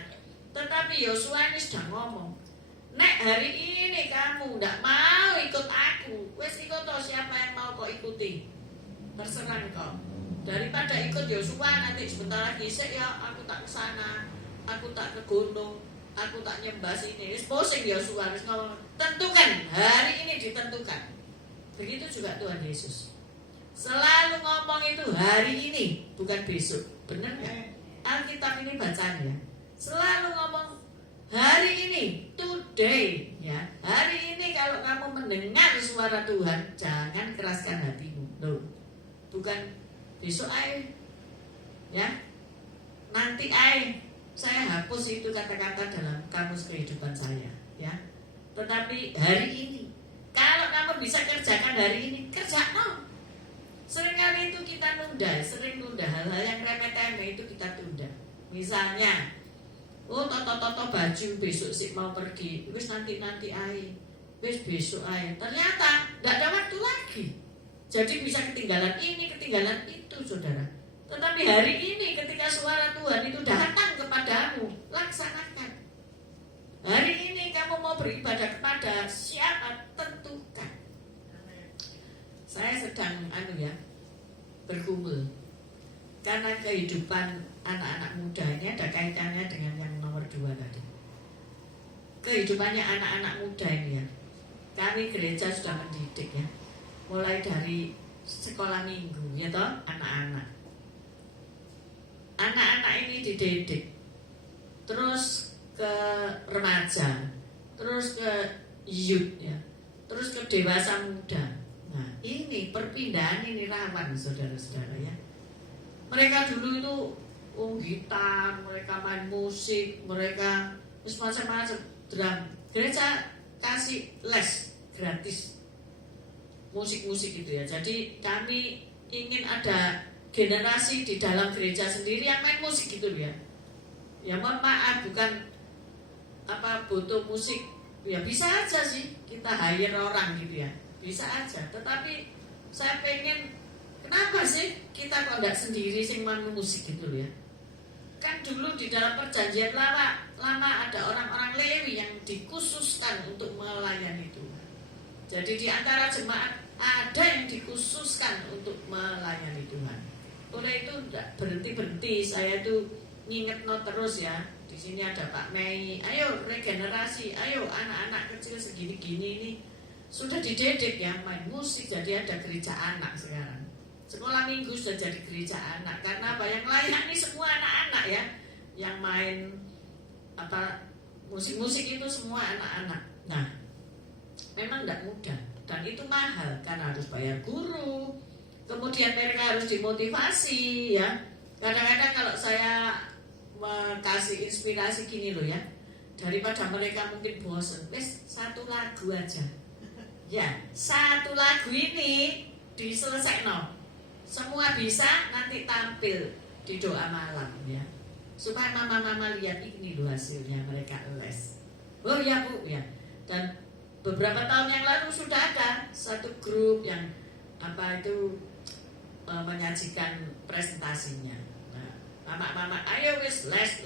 Tetapi Yosua ini sudah ngomong, nek hari ini kamu tidak mau ikut aku, wes ikut toh, siapa yang mau kau ikuti, terserah kau. Daripada ikut Yosua nanti sebentar lagi ya aku tak ke sana, aku tak ke gunung, aku tak nyembah sini. Wes pusing Yosua harus ngomong, tentukan hari ini ditentukan. Begitu juga Tuhan Yesus. Selalu ngomong itu hari ini, bukan besok. Benar nggak? Alkitab ini bacanya. Selalu ngomong hari ini, today, ya. Hari ini kalau kamu mendengar suara Tuhan, jangan keraskan hatimu. Loh, bukan besok ay, ya. Nanti ay, saya hapus itu kata-kata dalam kamus kehidupan saya, ya. Tetapi hari ini, kalau kamu bisa kerjakan hari ini, kerjakan. Seringkali itu kita sering nunda hal-hal yang remeh-temeh itu kita tunda. Misalnya, toto baju besok sih mau pergi, wis nanti ay, wis besok ay. Ternyata tidak ada waktu lagi. Jadi bisa ketinggalan ini, ketinggalan itu, saudara. Tetapi hari ini ketika suara Tuhan itu datang kepadamu, laksanakan. Hari ini kamu mau beribadah kepada siapa, tentukan. Saya sedang bergumul karena kehidupan anak-anak muda ini ada kaitannya dengan yang nomor 2 tadi. Kehidupannya anak-anak muda ini ya. Kami gereja sudah mendidik ya. Mulai dari sekolah minggu ya toh, anak-anak. Anak-anak ini dididik. Terus ke remaja, terus ke youth ya. Terus ke dewasa muda. Nah, ini perpindahan ini rawan saudara-saudara ya. Mereka dulu itu gitar, mereka main musik, mereka macam-macam drum. Gereja kasih les gratis musik-musik itu ya. Jadi kami ingin ada generasi di dalam gereja sendiri yang main musik gitu ya. Ya mohon maaf, bukan butuh musik ya, bisa aja sih kita hire orang gitu ya, bisa aja. Tetapi saya pengen, kenapa sih kita kok enggak sendiri sing main musik gitu ya? Kan dulu di dalam perjanjian lama ada orang-orang Lewi yang dikhususkan untuk melayani itu. Jadi di antara jemaat ada yang dikhususkan untuk melayani Tuhan. Oleh itu enggak berhenti-berhenti, saya tuh nginget terus ya. Di sini ada Pak Mei, ayo regenerasi, ayo anak-anak kecil segini-gini ini sudah dididik ya main musik, jadi ada gereja anak sekarang. Sekolah minggu sudah jadi gereja anak. Karena apa? Yang melayani semua anak-anak ya. Yang main musik-musik itu semua anak-anak. Nah, memang tidak mudah dan itu mahal karena harus bayar guru. Kemudian mereka harus dimotivasi ya. Kadang-kadang kalau saya kasih inspirasi gini loh ya, daripada mereka mungkin bosan, wes satu lagu aja. Ya, satu lagu ini diselesaikan. Semua bisa nanti tampil di doa malam ya. Supaya mama-mama lihat ini loh hasilnya mereka les. Oh ya Bu ya. Dan beberapa tahun yang lalu sudah ada satu grup yang menyajikan presentasinya. Nah, mama-mama ayo wis les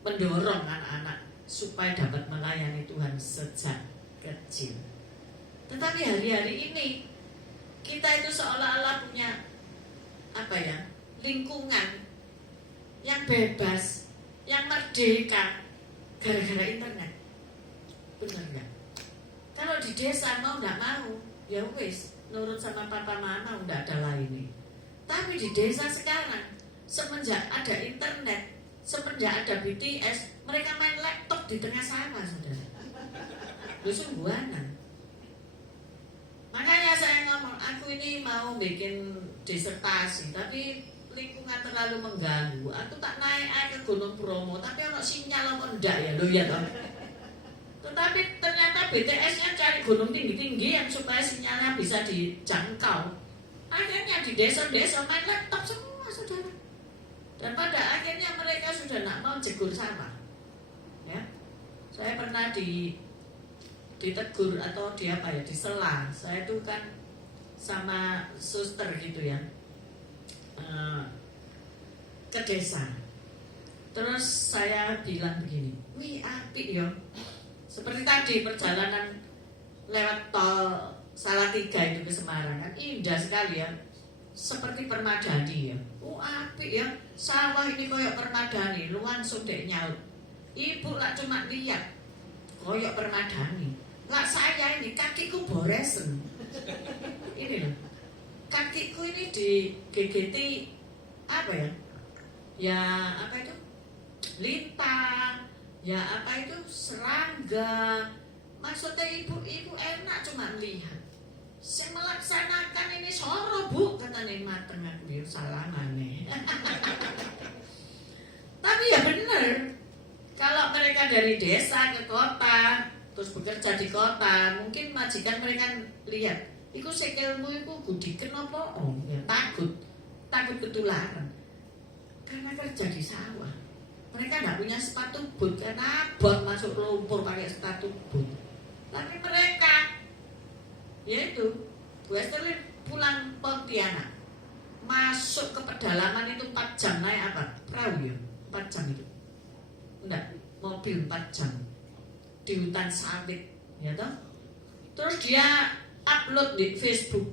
mendorong anak-anak supaya dapat melayani Tuhan sejak kecil. Tetapi hari-hari ini kita itu seolah-olah punya lingkungan yang bebas, yang merdeka gara-gara internet. Benar nggak? Kalau di desa mau nggak mau, ya wis nurut sama papa mama udah ada lainnya. Tapi di desa sekarang semenjak ada internet, semenjak ada BTS, mereka main laptop di tengah sawah, saudara. Lu sungguhanan. Makanya saya ngomong, aku ini mau bikin disertasi, tapi lingkungan terlalu mengganggu. Aku tak naik ke Gunung Bromo, tapi ono sinyal apa enggak ya, lo ya toh. Tetapi ternyata BTS-nya cari gunung tinggi-tinggi yang supaya sinyalnya bisa dijangkau. Akhirnya di desa-desa main laptop semua, saudara. Dan pada akhirnya mereka sudah nak mau jegur sawah. Ya, saya pernah ditegur atau disela. Saya itu kan sama suster gitu ya, ke desa. Terus saya bilang begini, wih apik ya. Seperti tadi perjalanan lewat tol Salatiga itu ke Semarang kan indah sekali ya, seperti permadani ya. Oh apik ya, sawah ini koyok permadani. Lu langsung dek nyaut, ibu lah cuma lihat koyok permadani. Lah saya ini kakiku boresen. Ini loh, kakiku ini digigiti apa ya? Ya apa itu? Lintah, ya apa itu? Serangga. Maksudnya ibu-ibu enak cuma melihat. Saya melaksanakan ini soro bu, kata nih mateng aku ya salaman nih. Tapi ya benar. Kalau mereka dari desa ke kota, terus bekerja di kota, mungkin majikan mereka lihat, iku sikilmu iku gudiken apa? Oh, ya takut ketularan. Karena kerja di sawah, mereka tidak punya sepatu boot karena bot masuk lumpur pakai sepatu boot. Tapi mereka, yaitu Westerlin pulang Pontianak, masuk ke pedalaman itu 4 jam naik apa? Perahu ya, 4 jam itu. Enggak, mobil 4 jam di hutan sawit, ya toh. Terus dia upload di Facebook,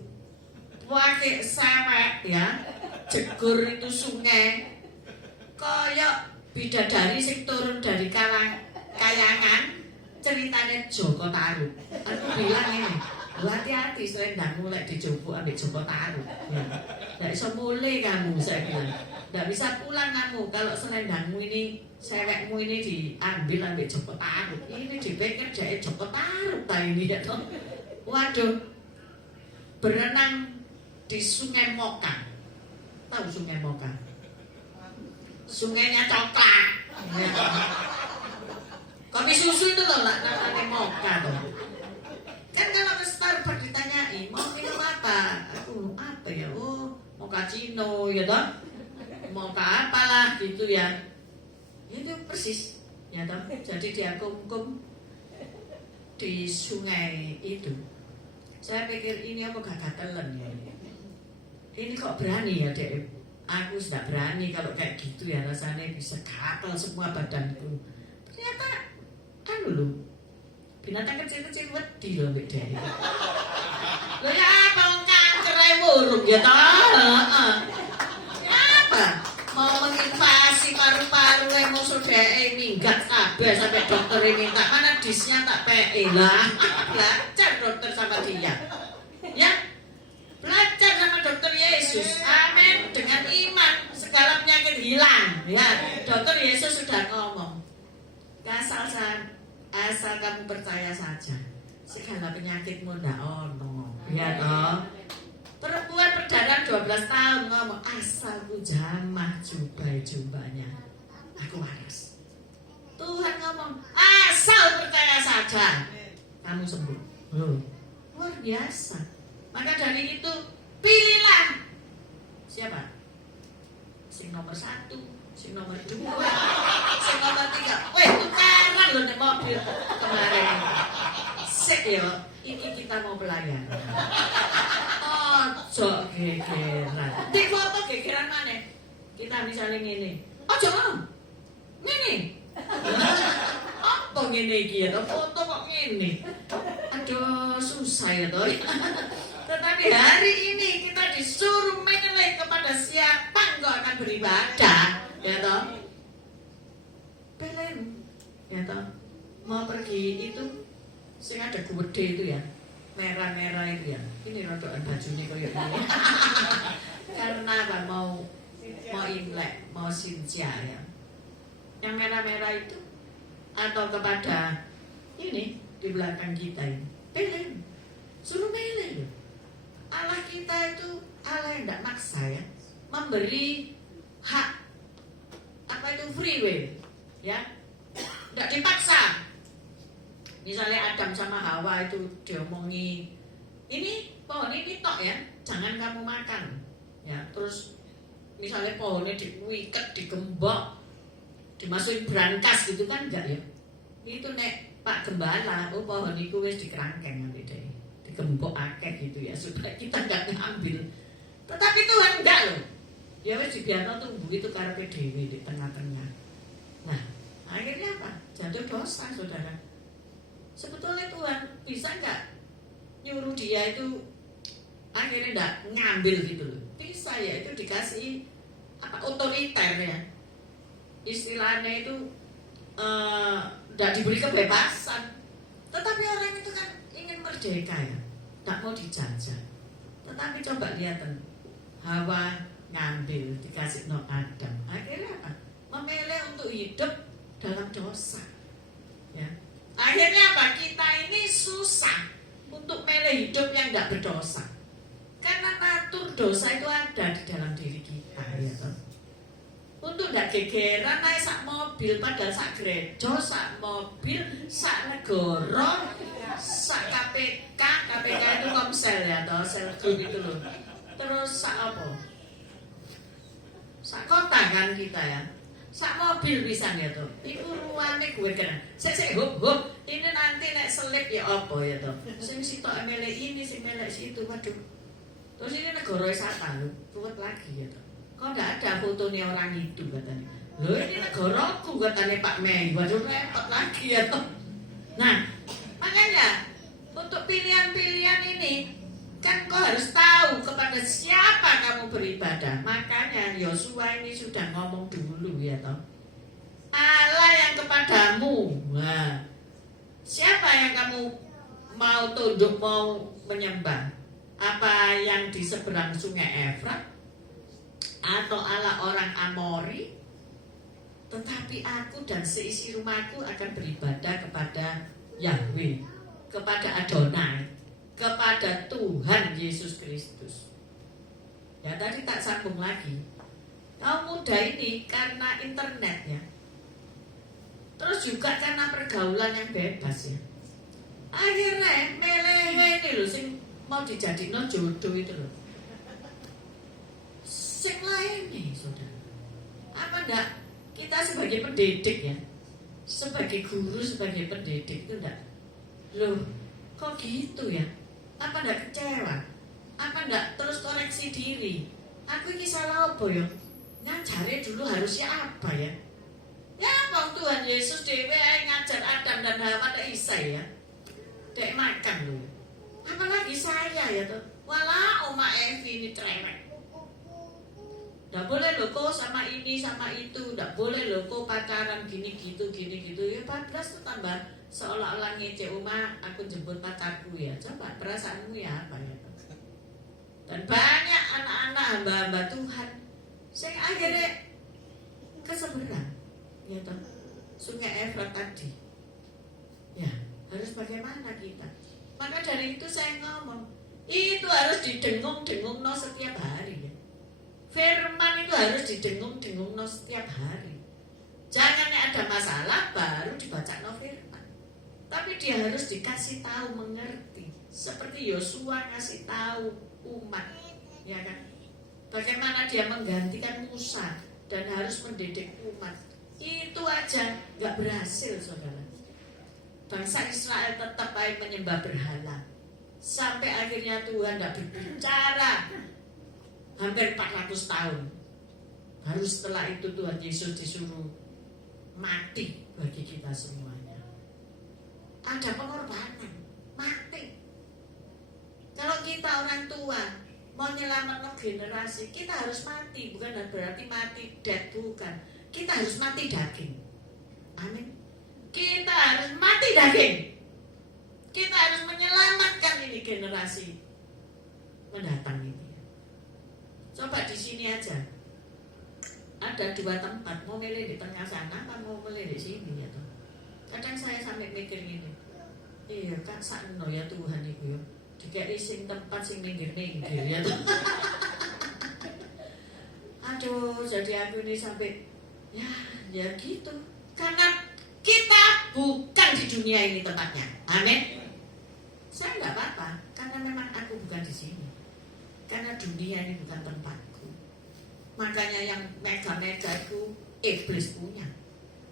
pakai sewek ya, jegur itu sungai, koyok bidadari sing turun dari kayangan, ceritanya Joko Tarub. Aku bilang ini, hati-hati selendangmu lek dijupuk ambil Joko Tarub. Ya. Nggak bisa mulai kamu, saya bilang. Nggak bisa pulang kamu kalau selendangmu ini, sewekmu ini diambil Joko Tarub. Ini dipikir jadi Joko Tarub ini ya toh. Waduh, berenang di Sungai Moka. Tahu Sungai Moka? Sungainya coklat. Ya. Kopi susu itu loh namanya Moka tuh. Kan kalau ke Starbucks ditanyai mau minum apa? Aku apa ya? Oh, mochaccino ya toh. Mocha apalah gitu ya. Itu persis ya toh. Jadi dia kungkum di sungai itu. Saya pikir ini apa gak telan ya. Ini kok berani ya dek. Aku sudah berani kalau kayak gitu ya, rasanya bisa gatel semua badanku. Ternyata anu loh, binatang kecil-kecil wedi loh mbak dek. Loh ya apa wong kanker ae burung ya toh. Apa? Mau menginvasi paru-paru musuh dhek minggat kabeh sampai dokter minta mana disnya tak PE lah. Belajar dokter sama dia. Ya. Belajar sama dokter Yesus. Amin. Dengan iman segala penyakit hilang. Ya, dokter Yesus sudah ngomong. Asal kamu percaya saja, segala penyakitmu ndak ono. Ya toh. Perempuan berdarah 12 tahun ngomong, asalku jamah jubah-jubahnya, aku waras. Tuhan ngomong, asal percaya saja, kamu sembuh. Luar biasa. Maka dari itu pilihlah siapa? Sing nomor 1, sing nomor 2, sing nomor 3. Weh, tukaran loh nih mobil kemarin. Sik ya, ini kita mau pelayan. Ojo gegeran. Di foto gegeran mana? Kita misalnya ngene. Ojo ngene. Apa ngene iki ya? Foto kok ngene. Aduh, susah ya toh. Tetapi hari ini kita disuruh memilih kepada siapa engkau akan beribadah, ya toh. Pilih, ya toh. Mau pergi itu, sing ada gede itu ya, merah-merah itu ya. Ini rodokan bajunya kayak gini. Karena apa? Mau Imlek, mau Sinja ya. Yang merah-merah itu, atau kepada ini di belakang kita ini. Pilih, suruh milih. Allah kita itu Allah yang tidak maksa ya, memberi hak apa itu free will ya, tidak dipaksa. Misalnya Adam sama Hawa itu diomongi ini pohon ini tok ya, jangan kamu makan ya. Terus misalnya pohonnya diikat, digembok, dimasukin brankas gitu kan enggak ya. Itu nek Pak Gembala, oh pohon itu wis dikerangkeng beda, digembok akeh gitu ya supaya kita enggak ngambil. Tetapi Tuhan enggak loh. Ya wis dibiarno tumbuh itu karepe dhewe di tengah-tengah. Nah, akhirnya apa? Jatuh dosa, saudara. Sebetulnya Tuhan bisa enggak nyuruh dia itu akhirnya enggak ngambil gitu loh. Bisa ya, itu dikasih apa otoriter ya. Istilahnya itu enggak diberi kebebasan. Tetapi orang itu kan ingin merdeka ya, tak mau dijajah. Tetapi coba lihat, Hawa ngambil dikasih no Adam. Akhirnya apa? Memilih untuk hidup dalam dosa. Ya. Akhirnya apa? Kita ini susah untuk milih hidup yang nggak berdosa. Karena natur dosa itu ada di dalam diri kita. Ya, toh. Untuk nggak gegeran naik sak mobil padahal sak gereja, sak mobil, sak negara, sak KPK itu komsel ya toh, sel group itu loh. Terus sak apa? Sak kota kan kita ya. Sak mobil bisa ya toh. Itu ruangnya gue kan. Saya hop. Ini nanti nek selip ya apa ya toh. Sing sitok melek ini, sing melek situ, waduh. Terus ini negara wisata loh, ruwet lagi ya toh. Kok enggak ada fotonya orang itu katanya. Loh ini negaraku katanya Pak Mei. Waduh repot lagi ya toh. Nah, makanya untuk pilihan-pilihan ini kan kau harus tahu kepada siapa kamu beribadah. Makanya Yosua ini sudah ngomong dulu ya toh. Allah yang kepadamu. Nah, siapa yang kamu mau tunduk, mau menyembah? Apa yang di seberang sungai Efrat? Atau Allah orang Amori? Tetapi aku dan seisi rumahku akan beribadah kepada Yahweh, kepada Adonai, kepada Tuhan Yesus Kristus. Ya tadi tak sambung lagi. Kaum muda ini karena internet ya, terus juga karena pergaulan yang bebas ya, akhirnya meleh ini loh, sing mau dijadiin jodoh itu loh. Sing lain nih saudara. Apa enggak kita sebagai pendidik ya, sebagai guru, sebagai pendidik itu enggak, loh kok gitu ya? Apa enggak kecewa? Apa enggak terus koreksi diri? Aku ini salah apa ya? Ngajari dulu harusnya apa ya? Ya bang Tuhan Yesus dewe ngajar Adam dan Hawa ada Isa ya, dek makan loh. Apalagi saya ya tuh, walau Oma Evi ini cerewet. Nggak boleh loh kok sama ini sama itu, nggak boleh loh kok pacaran gini gitu. Ya 14 tuh tambah seolah-olah ngece Uma, aku jemput pacarku ya. Coba perasaanmu ya apa ya? Dan banyak anak-anak hamba-hamba Tuhan saya akhirnya keseberang ya toh, sungai Efrat tadi. Ya harus bagaimana kita? Maka dari itu saya ngomong, itu harus didengung-dengung no setiap hari ya. Firman itu harus didengung-dengung no setiap hari. Jangan ada masalah baru dibaca no firman, tapi dia harus dikasih tahu mengerti. Seperti Yosua ngasih tahu umat, ya kan? Bagaimana dia menggantikan Musa dan harus mendidik umat. Itu aja nggak berhasil, saudara. Bangsa Israel tetap baik menyembah berhala sampai akhirnya Tuhan tidak berbicara hampir 400 tahun. Baru setelah itu Tuhan Yesus disuruh mati bagi kita semuanya. Ada pengorbanan, mati. Kalau kita orang tua mau nyelamatkan generasi, kita harus mati. Bukan berarti mati dead, bukan. Kita harus mati daging. Amin. Kita harus mati daging. Kita harus menyelamatkan ini generasi mendatang ini. Coba di sini aja. Ada 2 tempat, mau milih di tengah sana apa mau milih di sini ya toh. Kadang saya sampai mikir gini. Iya kan sakno ya Tuhan itu ya. Dikai sing tempat sing minggir-minggir ya toh. Aduh, jadi aku ini sampai ya gitu. Karena kita bukan di dunia ini tempatnya. Amin. Saya nggak apa-apa, karena memang aku bukan di sini. Karena dunia ini bukan tempatku. Makanya yang mega-mega itu iblis punya,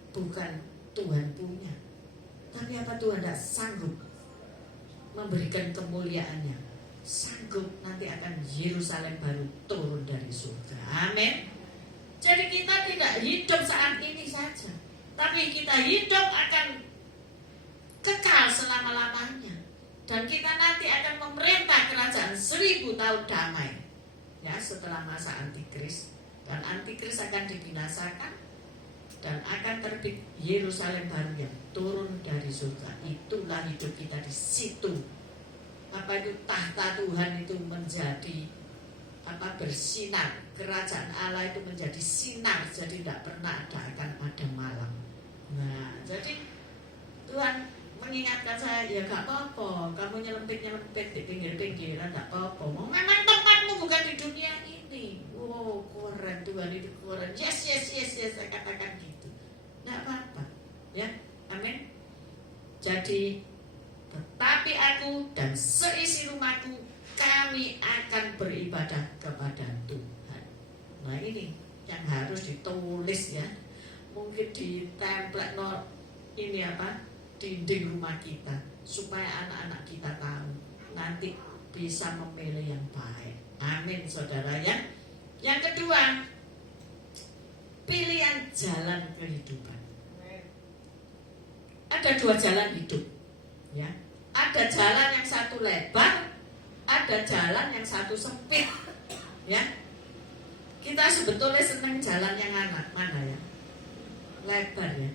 bukan Tuhan punya. Tapi apa Tuhan tidak sanggup memberikan kemuliaannya? Sanggup, nanti akan Yerusalem baru turun dari surga. Amin. Jadi kita tidak hidup saat ini saja, tapi kita hidup akan kekal selama-lamanya. Dan kita nanti akan memerintah kerajaan 1000 tahun damai. Ya, setelah masa antikris. Dan antikris akan dibinasakan dan akan terbit Yerusalem baru yang turun dari surga. Itulah hidup kita di situ. apa itu tahta Tuhan itu menjadi bersinar, kerajaan Allah itu menjadi sinar, jadi tidak pernah akan ada malam. Nah, jadi Tuhan mengingatkan saya, ya gak apa-apa, kamu nyelempit di pinggir-pinggiran gak apa-apa. Memang tempatmu bukan di dunia ini. Wow, keren Tuhan itu keren. Yes, saya katakan gitu. Gak apa-apa, ya, amin. Jadi, tetapi aku dan seisi rumahku, kami akan beribadah kepada Tuhan. Nah ini yang harus ditulis ya. Mungkin ditempel ini dinding rumah kita, supaya anak-anak kita tahu nanti bisa memilih yang baik. Amin saudara ya. Yang kedua, pilihan jalan kehidupan. Ada dua jalan hidup ya. Ada jalan yang satu lebar, ada jalan yang satu sempit ya. Kita sebetulnya senang jalan yang mana ya? Lebar ya.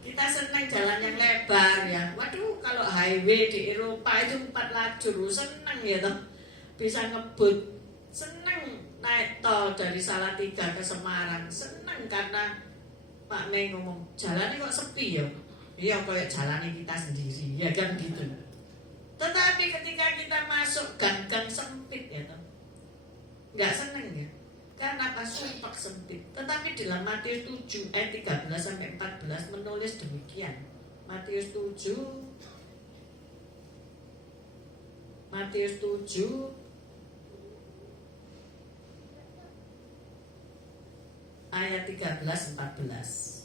Kita senang jalan yang lebar ya. Waduh, kalau highway di Eropa itu 4 lajur, senang ya toh. Bisa ngebut, senang naik tol dari Salatiga ke Semarang, senang karena Pak Mei ngomong jalannya kok sepi ya. Iya kayak jalannya kita sendiri ya kan gitu. Tetapi ketika kita masuk gang-gang sempit ya toh, nggak seneng ya. Karena apa? Sumpah sempit. Tetapi dalam Matius 7 ayat 13 sampai 14 menulis demikian. Matius 7 ayat 13-14.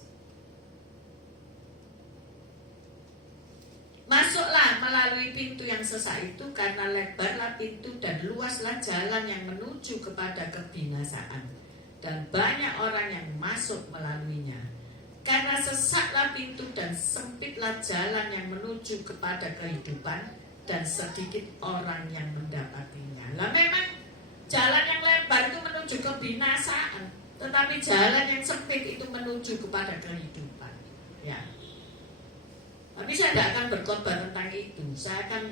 Masuklah melalui pintu yang sesak itu, karena lebarlah pintu dan luaslah jalan yang menuju kepada kebinasaan, dan banyak orang yang masuk melaluinya. Karena sesaklah pintu dan sempitlah jalan yang menuju kepada kehidupan, dan sedikit orang yang mendapatinya. Lah memang jalan yang lebar itu menuju kebinasaan, tetapi jalan yang sempit itu menuju kepada kehidupan. Ya. Tapi saya tidak akan berkhotbah tentang itu. Saya akan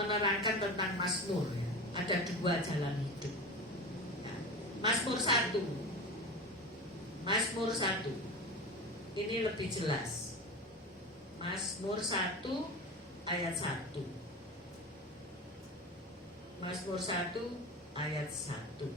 menerangkan tentang Mazmur ya. Ada dua jalan hidup ya. Mazmur 1 ini lebih jelas. Mazmur 1 ayat 1. Mazmur 1 ayat 1.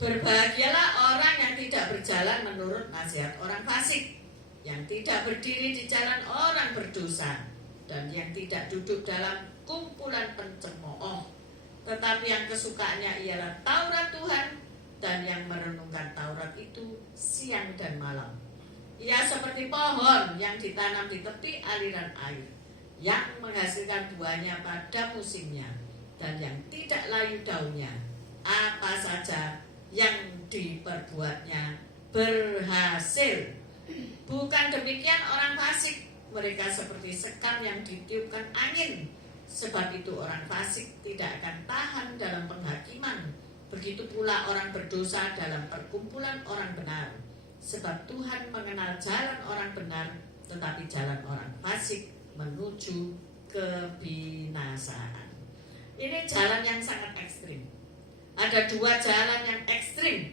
Berbahagialah orang yang tidak berjalan menurut nasihat orang fasik, yang tidak berdiri di jalan orang berdosa, dan yang tidak duduk dalam kumpulan pencemooh, tetapi yang kesukaannya ialah Taurat Tuhan, dan yang merenungkan Taurat itu siang dan malam. Ia seperti pohon yang ditanam di tepi aliran air, yang menghasilkan buahnya pada musimnya, dan yang tidak layu daunnya. Apa saja yang diperbuatnya berhasil. Bukan demikian orang fasik, mereka seperti sekam yang ditiupkan angin. Sebab itu orang fasik tidak akan tahan dalam penghakiman. Begitu pula orang berdosa dalam perkumpulan orang benar. Sebab Tuhan mengenal jalan orang benar, tetapi jalan orang fasik menuju kebinasaan. Ini jalan yang sangat ekstrim. Ada dua jalan yang ekstrim,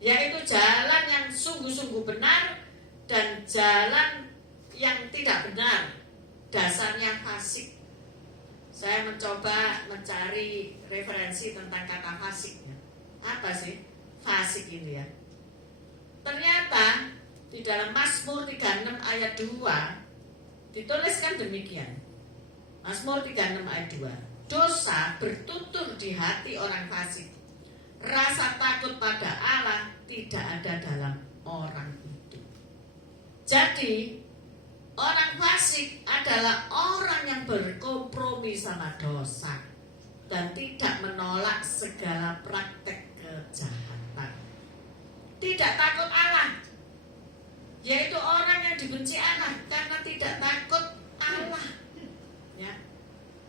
yaitu jalan yang sungguh-sungguh benar dan jalan yang tidak benar, dasarnya fasik. Saya mencoba mencari referensi tentang kata fasik. Apa sih fasik ini ya? Ternyata di dalam Mazmur 36 ayat 2 dituliskan demikian. Mazmur 36 ayat 2. Dosa bertutur di hati orang fasik. Rasa takut pada Allah tidak ada dalam orang itu. Jadi orang fasik adalah orang yang berkompromi sama dosa dan tidak menolak segala praktek kejahatan. Tidak takut Allah, yaitu orang yang dibenci Allah karena tidak takut Allah. Ya.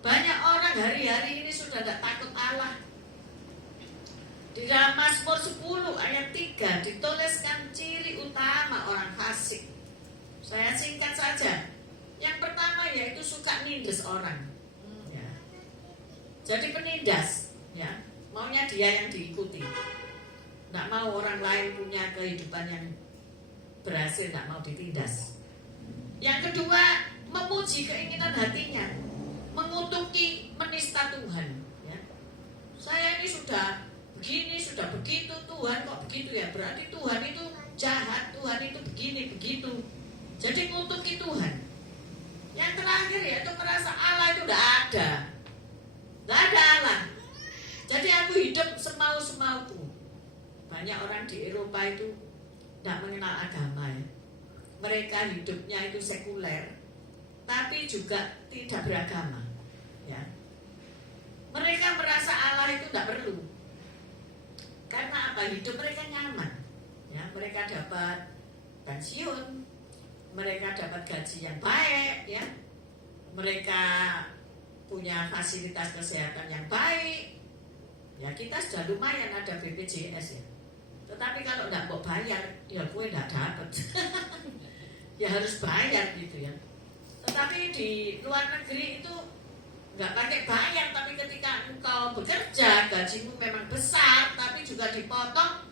Banyak orang hari-hari ini sudah tidak takut Allah. Di dalam Mazmur 10 ayat 3 dituliskan ciri utama orang fasik. Saya singkat saja. suka nindas orang. Ya. Jadi penindas, ya. Maunya dia yang diikuti. Nggak mau orang lain punya kehidupan yang berhasil, nggak mau ditindas. Yang kedua, memuji keinginan hatinya, mengutuki, menista Tuhan. Ya. Saya ini sudah begini, sudah begitu, Tuhan kok begitu ya? Berarti Tuhan itu jahat, Tuhan itu begini, begitu. Jadi ngutuki Tuhan. Yang terakhir yaitu merasa Allah itu tidak ada. Tidak ada Allah. Jadi aku hidup semau-semauku. Banyak orang di Eropa itu tidak mengenal agama ya. Mereka hidupnya itu sekuler, tapi juga tidak beragama. Ya. Mereka merasa Allah itu tidak perlu. Karena apa? Hidup mereka nyaman. Ya, mereka dapat pensiun, mereka dapat gaji yang baik, ya. Mereka punya fasilitas kesehatan yang baik. Ya, kita sudah lumayan ada BPJS ya. Tetapi kalau tidak mau bayar, ya gue tidak dapat. Ya harus bayar gitu ya. Tetapi di luar negeri itu nggak pakai bayar, tapi ketika engkau bekerja, gajimu memang besar, tapi juga dipotong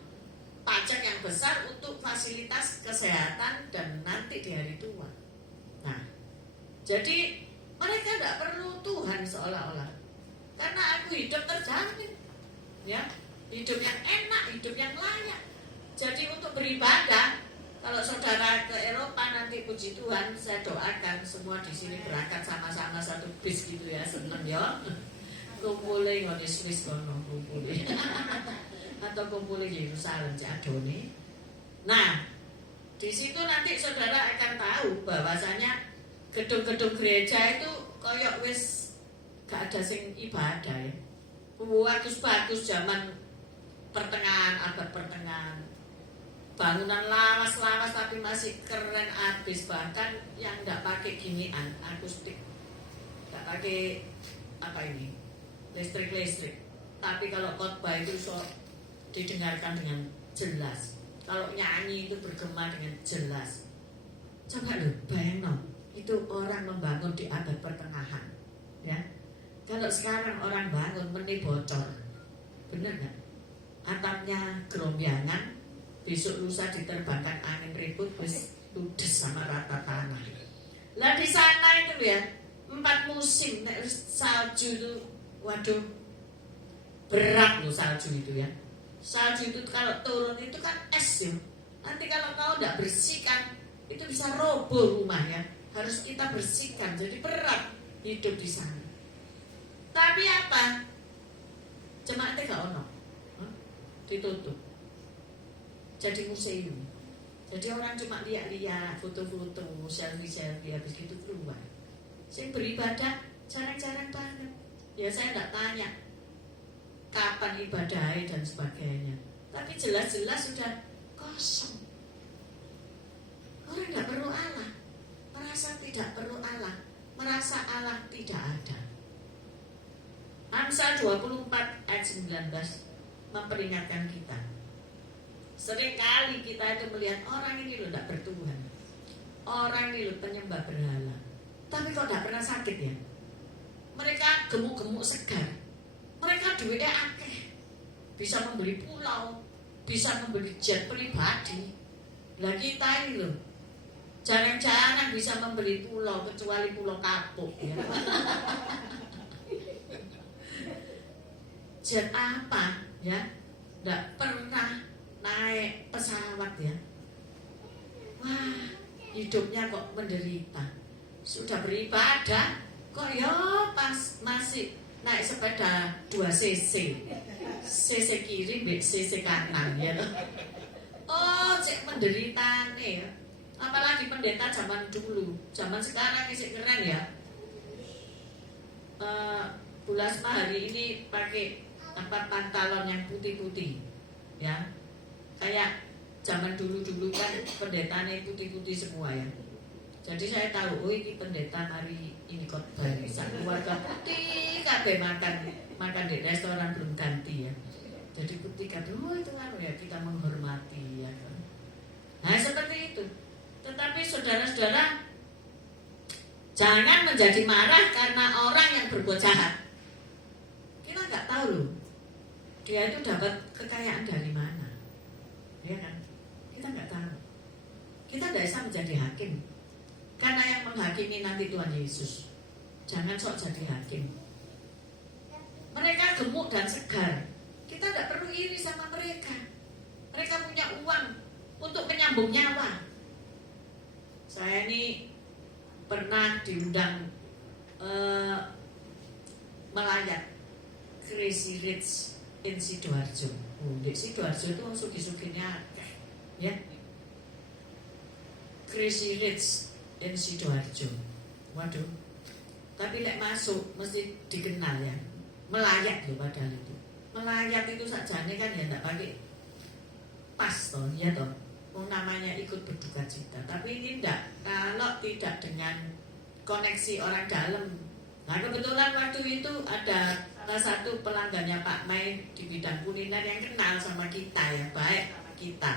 pajak yang besar untuk fasilitas kesehatan dan nanti di hari tua. Nah, jadi mereka tidak perlu Tuhan seolah-olah, karena aku hidup terjamin, ya, hidup yang enak, hidup yang layak. Jadi untuk beribadah, kalau saudara ke Eropa nanti puji Tuhan, saya doakan semua di sini berangkat sama-sama satu bis gitu ya, seneng ya. Kumpulin ngene Swiss kono kumpulin. Atau kumpulin Yerusalem Adone. Nah, di situ nanti saudara akan tahu bahwasanya gedung-gedung gereja itu koyok wis gak ada sing ibadah ya. Bagus-bagus zaman pertengahan, abad pertengahan. Bangunan lawas-lawas tapi masih keren abis, bahkan yang nggak pakai ginian akustik, nggak pakai apa ini listrik, tapi kalau khotbah itu so didengarkan dengan jelas, kalau nyanyi itu bergema dengan jelas. Coba lo bayang itu orang membangun di abad pertengahan, ya. Kalau sekarang orang bangun meni bocor, bener nggak? Atapnya geromyangan, besok lusa diterbangkan angin ribut, wis ludes sama rata tanah. Lah di sana itu ya 4 musim, salju itu, waduh berat loh salju itu ya. Salju itu kalau turun itu kan es ya. Nanti kalau kau tidak bersihkan itu bisa roboh rumah ya. Harus kita bersihkan, jadi berat hidup di sana. Tapi apa? Jemaatnya gak ono, ditutup. Jadi museum. Jadi orang cuma lihat-lihat, foto-foto, selfie-selfie, habis gitu keluar. Saya beribadah jarang-jarang banget. Ya saya tidak tanya kapan ibadahnya dan sebagainya. Tapi jelas-jelas sudah kosong. Orang tidak perlu Allah, merasa tidak perlu Allah, merasa Allah tidak ada. Amsal 24 ayat 19 memperingatkan kita. Seringkali kita itu melihat orang ini loh tidak bertuhan, orang ini loh penyembah berhala, tapi kok tidak pernah sakit ya. Mereka gemuk-gemuk segar, mereka duitnya akeh, bisa membeli pulau, bisa membeli jet pribadi. Lah kita ini loh jarang-jarang bisa membeli pulau, kecuali pulau kapuk ya. Jet apa ya, tidak pernah naik pesawat ya. Wah, hidupnya kok menderita. Sudah beribadah kok ya pas masih naik sepeda 2 cc, cc kiri, cc kanan ya. Oh, cek menderita nih ya. Apalagi pendeta zaman dulu, zaman sekarang sih keren ya. Bulasma hari ini pakai apa pantalon yang putih-putih ya, kayak zaman dulu kan pendetanya putih-putih semua ya. Jadi saya tahu, oh ini pendeta mari ini khotbah, keluarga putih kabeh makan di restoran belum ganti ya. Jadi putih kabeh, oh itu kan ya kita menghormati ya kan. Nah seperti itu. Tetapi saudara-saudara Jangan menjadi marah karena orang yang berbuat jahat. Kita nggak tahu loh, dia itu dapat kekayaan dari mana, ya kan? Kita nggak tahu. Kita tidak bisa menjadi hakim, karena yang menghakimi nanti Tuhan Yesus. Jangan sok jadi hakim. Mereka gemuk dan segar. Kita tidak perlu iri sama mereka. Mereka punya uang untuk menyambung nyawa. Saya ini pernah diundang melayat Crazy Rich in Sidoarjo. Di Sidoarjo itu suki-sukinya ya. Crazy Rich in Sidoarjo. Waduh. Tapi lek masuk mesti dikenal ya. Melayat loh padahal itu. Melayat itu sajane kan ya enggak pakai pas toh, ya toh. Namanya ikut berduka cita, tapi ini enggak kalau tidak dengan koneksi orang dalam. Nah kebetulan waktu itu ada salah satu pelanggannya Pak Mai di bidang kuliner yang kenal sama kita ya, baik sama kita.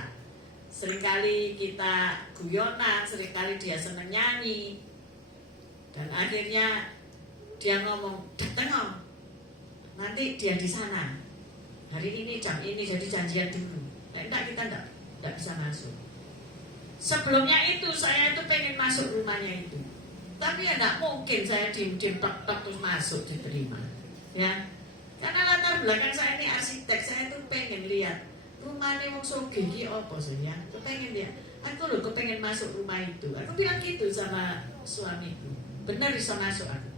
Seringkali kita guyonan, seringkali dia seneng nyanyi, dan akhirnya dia ngomong, dateng nanti dia di sana hari ini jam ini, jadi janjian dulu. Nah, enggak, kita enggak bisa masuk. Sebelumnya itu saya itu pengen masuk rumahnya itu, tapi ya enggak mungkin saya diem-diem tok-tok terus masuk diterima ya, karena latar belakang saya ini arsitek. Saya tuh pengen lihat rumahnya wong sugih iki apa sih ya, kepengen lihat. Aku loh kepengen masuk rumah itu. Aku bilang gitu sama suamiku, benar bisa masuk aku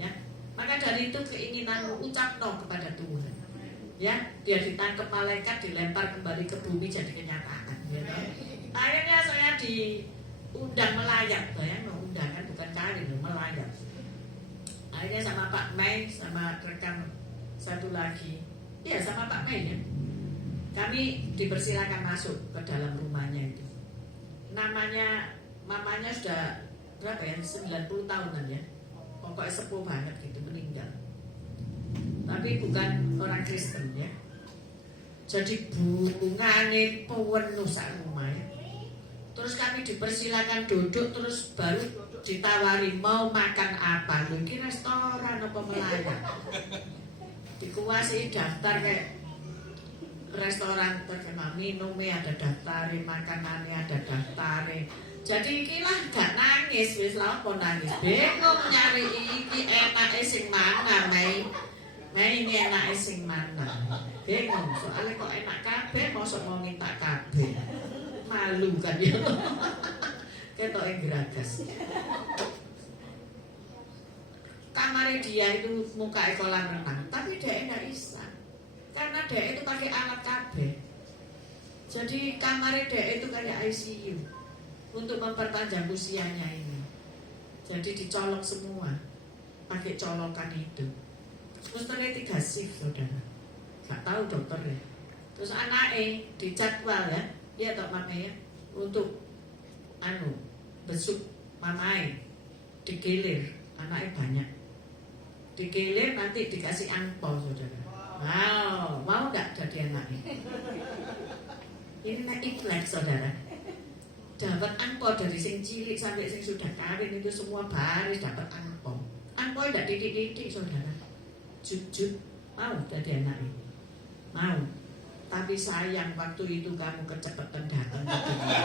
ya. Maka dari itu keinginanmu ucap no kepada Tuhan ya, dia ditangkap malaikat, dilempar kembali ke bumi jadi kenyataan gitu. Akhirnya saya diundang melayat, bayang no, undangan bukan kawin, melayat. Akhirnya sama Pak Mai, sama rekan satu lagi, ya sama Pak Mai ya, kami dipersilakan masuk ke dalam rumahnya itu. Namanya mamanya sudah berapa ya, 90 tahunan ya, pokoknya sepuh banget gitu, meninggal. Tapi bukan orang Kristen ya. Jadi bungane penuh sak rumah ya. Terus kami dipersilakan duduk, terus baru ditawari mau makan apa. Loh, ini restoran apa melayat? Dikuasai daftar kayak restoran terkenal, minumnya ada daftarnya, makanannya ada daftarnya. Jadi iki lah gak nangis, wis lha apa nangis. Bingung nyari iki enake sing mana, Mei. Mei ini enake sing mana. Bingung, soalnya kok enak kabeh mosok mau minta kabeh. Malu kan ya. Ketoke geragas. Kamarnya dia itu muka kolam renang, tapi dia enggak bisa. Karena dia itu pakai alat kabeh. Jadi kamarnya dia itu kayak ICU untuk memperpanjang usianya ini. Jadi dicolok semua pakai colokan itu. Susternya 3 shift saudara, gak tahu dokternya. Terus anaknya dijadwal ya, iya toh mamanya untuk besuk mamai, digilir, anaknya banyak, digilir nanti dikasih angpau saudara. Wow, mau gak jadi anaknya? Ini naik Imlek saudara, dapat angpau dari sing cilik sampai sing sudah kawin itu semua baris dapat angpau. Angpau tidak didik-didik saudara. Jujur, mau jadi anaknya? Mau. Tapi sayang waktu itu kamu kecepatan datang ke dunia.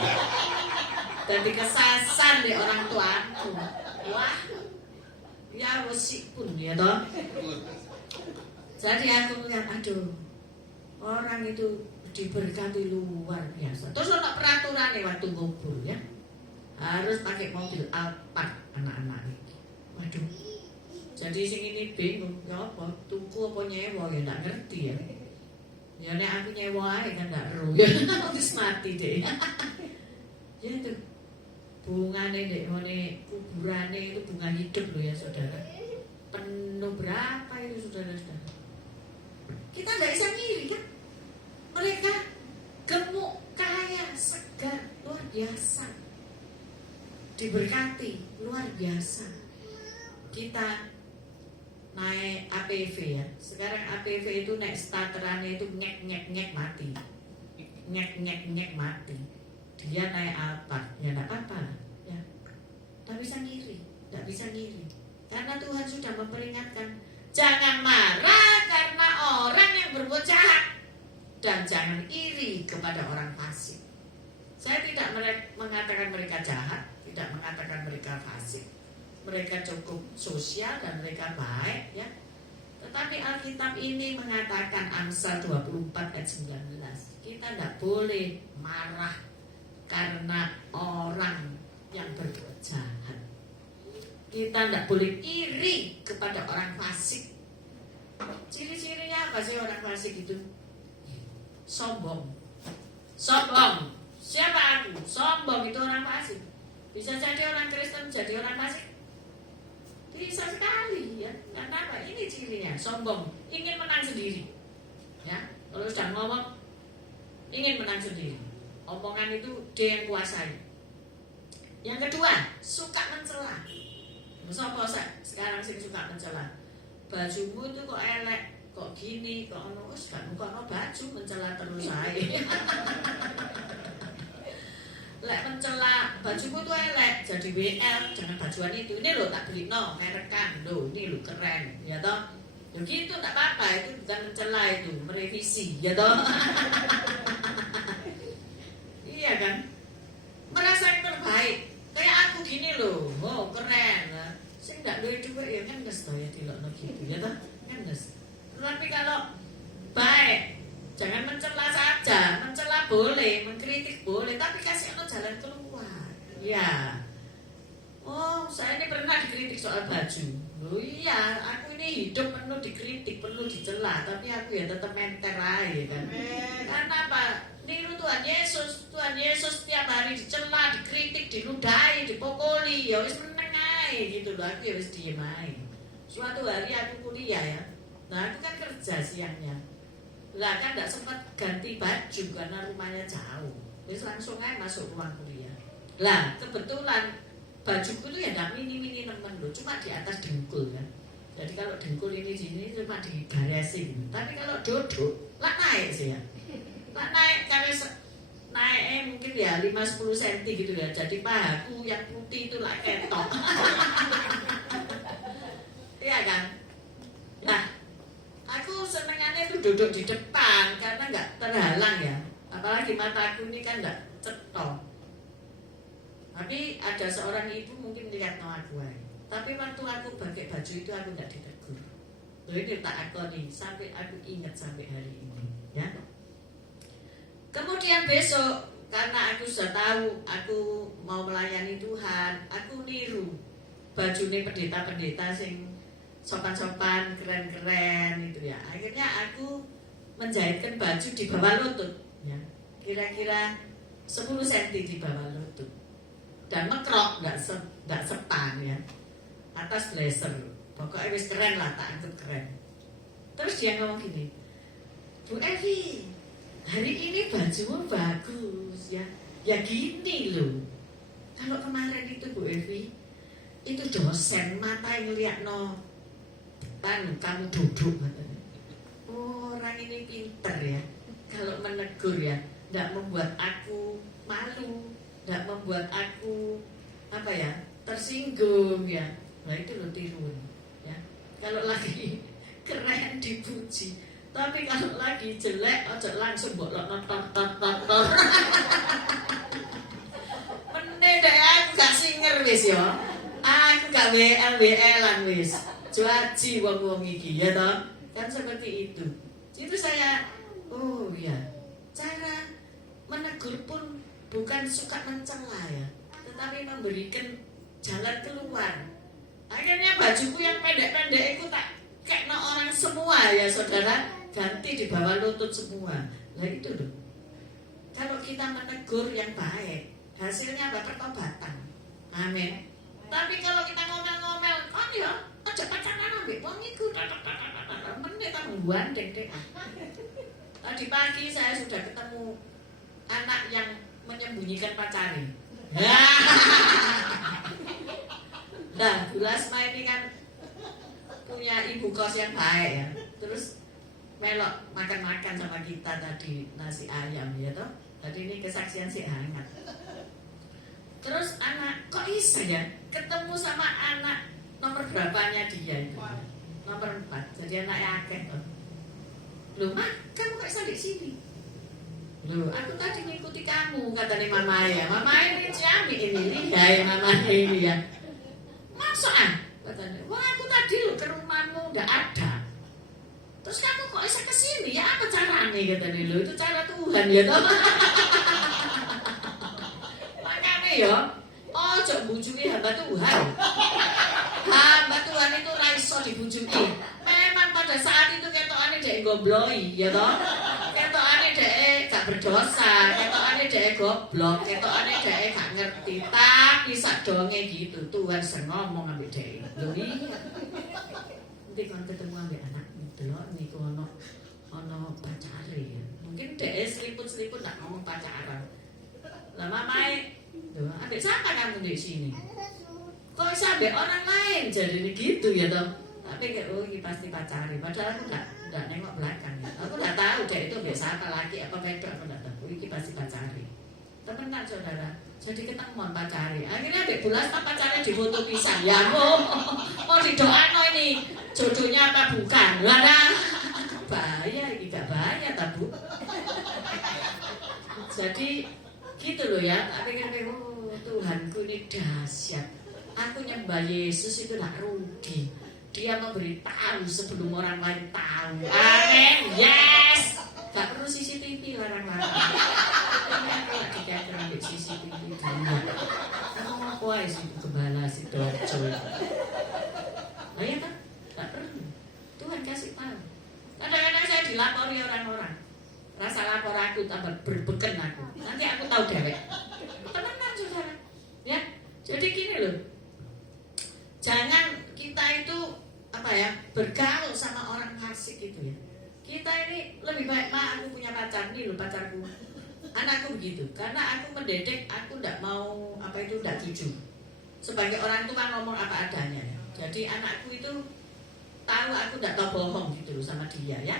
Jadi kesasar di orang tuaku. Wah, ya wesik pun ya toh. Jadi aku melihat, aduh, orang itu diberkati luar biasa. Terus ada peraturan nih waktu ngubur ya, harus pakai mobil Alphard anak-anak ini. Waduh. Jadi sing ini bingung, ya apa, tuku apa nyewa ya nggak ngerti ya. Ya nek aku nyewa aja kan nggak ero ya, habis mati deh. Ya itu bungane dek, ngene kuburane itu bunga hidup loh ya saudara. Penuh berapa itu saudara-saudara. Kita nggak bisa ngiri kan. Mereka gemuk, kaya, segar, luar biasa. Diberkati, luar biasa. Kita naik APV ya. Sekarang APV itu naik starterannya itu ngek mati. Ngek mati. Dia naik Alphard, ya enggak apa-apa ya. Tapi saya ngiri. tidak bisa ngiri. Karena Tuhan sudah memperingatkan, jangan marah karena orang yang berbuat jahat, dan jangan iri kepada orang fasik. Saya tidak mengatakan mereka jahat, tidak mengatakan mereka fasik. Mereka cukup sosial dan mereka baik, ya. Tetapi Alkitab ini mengatakan, Amsal 24 ayat 19, kita tidak boleh marah karena orang yang berbuat jahat. Kita tidak boleh iri kepada orang fasik. Ciri-cirinya apa sih orang fasik itu? Sombong. Sombong. Siapa aku? Sombong itu orang fasik. Bisa jadi orang Kristen jadi orang fasik? Bisa sekali, ya. Karena apa? Ini cirinya, sombong, ingin menang sendiri. Ya, kalau sudah ngomong ingin menang sendiri. Omongan itu dia yang kuasai. Yang kedua, suka mencela. Sopo sekarang sih suka mencela. Bajumu itu kok elek, kok gini, kok ono, wis gak ono baju, mencela terus ae. Lek mencela bajumu tuh elek, jadi WL, jangan bajuan itu. Ini loh tak beli, no, merekan, loh, ini loh keren, ya toh. Begitu tak apa-apa, itu bukan mencela, itu merevisi, ya toh. Iya kan? Merasa yang terbaik. Kayak aku gini loh, oh keren. Saya nggak boleh juga ya kan nges toh ya tilokno gitu, ya toh, kan nges. Tapi kalau baik, jangan mencela saja, mencela boleh, mengkritik boleh, tapi kasih jalan keluar. Ya. Oh, saya ini pernah dikritik soal baju. Oh iya, aku ini hidup penuh dikritik, penuh dicela, tapi aku ya tetap menter aja kan. Karena apa? Niru Tuhan Yesus tiap hari dicela, dikritik, diludahi, dipukuli, ya wis meneng ae gitu loh. Aku ya wis diem ae. Suatu hari aku kuliah ya. Nah, aku kan kerja siangnya. Lah kan gak sempat ganti baju karena rumahnya jauh. Terus langsung aja masuk ruang kuliah. Lah kebetulan bajuku tuh ya gak mini-mini nemen loh, cuma di atas dengkul kan. Jadi kalau dengkul ini sini cuma digaresin. Tapi kalau duduk lah naik sih ya. Lah naik karena naik mungkin ya 5-10 cm gitu ya. Jadi pahaku yang putih itu lah ketok. Iya kan? Nah, aku senengannya itu duduk di depan karena nggak terhalang ya. Apalagi mataku ini kan nggak cetok. Tapi ada seorang ibu mungkin lihat no aku aja. Tapi waktu aku pakai baju itu aku nggak ditegur. Loh ini tak akoni sampai aku ingat sampai hari ini. Ya. Kemudian besok karena aku sudah tahu aku mau melayani Tuhan, aku niru baju ini pendeta-pendeta sing sopan-sopan, keren-keren itu ya. Akhirnya aku menjahitkan baju di bawah lutut ya. Kira-kira 10 cm di bawah lutut. Dan mekrok, enggak sepan ya. Atas blazer. Pokoknya wis keren lah, tak anggap keren. Terus dia ngomong gini, Bu Evi, hari ini bajumu bagus ya. Ya gini loh. Kalau kemarin itu Bu Evi, itu dosen mata yang lihat no kamu duduk katanya. Oh, orang ini pinter ya. Kalau menegur ya, tidak membuat aku malu, tidak membuat aku apa ya tersinggung ya. Nah itu lo tiruan ya. Kalau lagi keren dipuji, tapi kalau lagi jelek ojo langsung mbok nonton. Meneh dek aku gak singer wis ya. Aku gak WL-an wis. Cuaci wong-wong iki ya toh. Kan seperti itu. Itu saya oh ya. Cara menegur pun bukan suka mencela ya, tetapi memberikan jalan keluar. Akhirnya bajuku yang pendek-pendek itu tak kayak orang semua ya saudara, ganti di bawah lutut semua. Nah itu loh. Kalau kita menegur yang baik, hasilnya apa? Pertobatan. Amin. Tapi kalau kita ngomel-ngomel, kan ya, aja pacaran ambek wong iku. Meneh tak gandeng dek. Tadi pagi saya sudah ketemu anak yang menyembunyikan pacarnya. Nah, Bu Lasma ini kan punya ibu kos yang baik ya. Terus melok makan-makan sama kita tadi nasi ayam ya toh. Tadi ini kesaksian si hangat. Terus anak kok bisa ya? ketemu sama anak nomor berapanya dia itu? Nomor 4. Jadi anaknya akeh tuh. Loh, Mak, kamu kok bisa di sini? Loh, aku tadi mengikuti kamu, katanya Mama ya. Mama ini Ciami ini, ya Mama ini ya. Masa? Katanya, wah aku tadi loh ke rumahmu udah ada. Terus kamu kok bisa ke sini? Ya apa caranya katanya lo? Itu cara Tuhan ya toh. Makanya ya, ojo bujuki hamba Tuhan. Hamba Tuhan itu ra iso dibujuki. Memang pada saat itu ketokane dhek gobloi ya toh. Ketokane dhek gak berdosa, ketokane dhek goblok, ketokane dhek gak ngerti. Tapi sak donge gitu Tuhan sing ngomong ambek dhek. Lho iya. Nanti kon ketemu ambek anakmu delok niku ono pacare ya. Mungkin dhek seliput-seliput nak ngomong pacaran. Lah mamae, lho ambek siapa kamu di sini? Kok sampai orang lain jadi gitu ya toh? Tapi kayak oh ini pasti pacari. Padahal aku nggak nengok belakang. Ya. Aku nggak tahu dia itu biasa apa laki apa wedok aku nggak tahu. Ini pasti pacari. Temenan saudara. Jadi ketemuan pacari. Akhirnya Dek Bulas mah pacarnya di foto pisang. Ya mau didoano ini jodohnya apa bukan? Lah bahaya ini gak bahaya tabu. Jadi gitu loh ya. Tapi kan oh Tuhanku ini dahsyat. Aku nyembah Yesus itu gak rugi. Dia memberitahu sebelum orang lain tahu. Amin. Yes. Gak perlu CCTV larang-larang. Ini aku lagi kayak ambil CCTV dulu. Kamu mau kuai sih gembala si Dorjo. Nah ya kan? Gak perlu. Tuhan kasih tahu. Kadang-kadang saya dilapori orang-orang. Rasa lapor aku tambah berbeken aku. Nanti aku tahu dewek. Temenan saudara. Ya. Jadi gini loh. Jangan kita itu bergaul sama orang fasik gitu ya. Kita ini lebih baik aku punya pacar nih loh pacarku. Anakku begitu. Karena aku mendidik, aku tidak mau tidak jujur. Sebagai orang tua ngomong apa adanya. Ya. Jadi anakku itu tahu aku tidak tahu bohong gitu loh sama dia ya.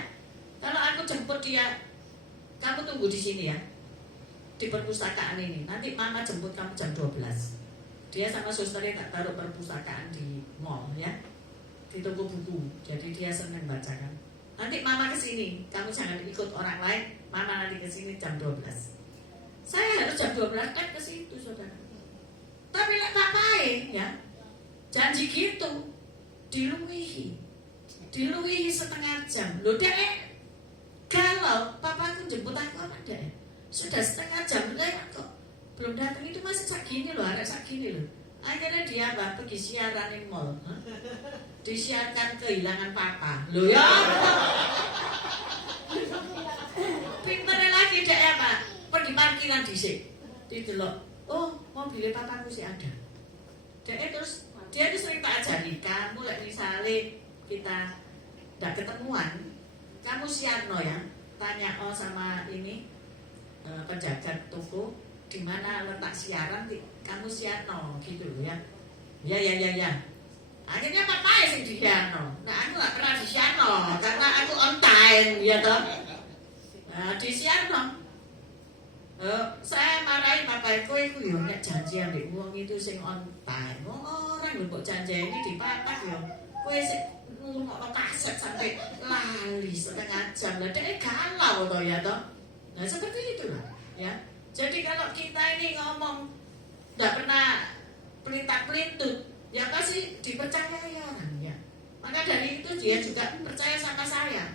Kalau aku jemput dia, kamu tunggu di sini ya. Di perpustakaan ini. Nanti mama jemput kamu jam 12. Dia sama susternya tak taruh perpustakaan di mall ya, di toko buku. Jadi dia senang bacakan. Nanti mama kesini, kamu jangan ikut orang lain. Mama nanti kesini jam 12. Saya harus jam 12 kan ke situ saudara. Tapi lek papae ya, janji gitu, diluwihi setengah jam. Loh dek, kalau papaku jemput aku apa dek? Sudah setengah jam kok belum datang itu masih segini loh, ada segini loh. Akhirnya dia pergi siaran di mall, disiarkan kehilangan papa. Loh ya, pinternya lagi dia apa? Pergi parkiran di loh. Oh mobilnya papaku sih ada. Dia terus dia itu sering tak ajari kamu, misalnya kita tidak ketemuan, kamu siarno ya, tanya sama ini penjaga toko. Di mana letak siaran kamu siarno gitu ya. Ya. Akhirnya papa sing di siarno. Nah aku gak pernah di siarno karena aku on time ya toh. Nah, di siarno. Saya marahi papa kowe iku yo nek janji ambek wong itu sing on time. Orang lho kok janji ini dipapak yo. Kowe sing ngurungokno kaset sampai lali setengah jam. Lah dhek galau toh ya toh. Nah seperti itulah ya. Jadi kalau kita ini ngomong tidak pernah pelintang-pelintut, ya pasti dipercayai orang ya. Maka dari itu dia juga percaya sama saya.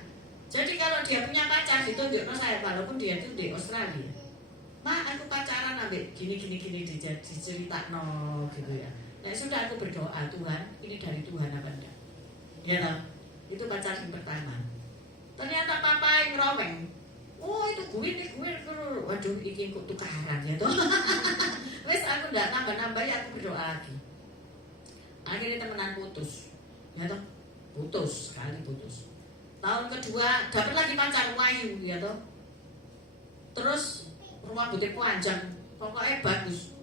Jadi kalau dia punya pacar ditunjuk saya, walaupun dia itu di Australia. Ma aku pacaran ambek gini dicerita gitu ya. Nah sudah aku berdoa Tuhan, ini dari Tuhan apa enggak? Ya toh, itu pacar yang pertama. Ternyata papa yang ngeroweng. Oh itu gue, waduh iki kok tukaran ya toh. Wes aku ndak nambah ya aku berdoa lagi. Akhirnya temenan putus, ya toh, putus. Tahun kedua dapat lagi pacar Wayu ya toh. Terus rumah rambutnya panjang, pokoknya bagus.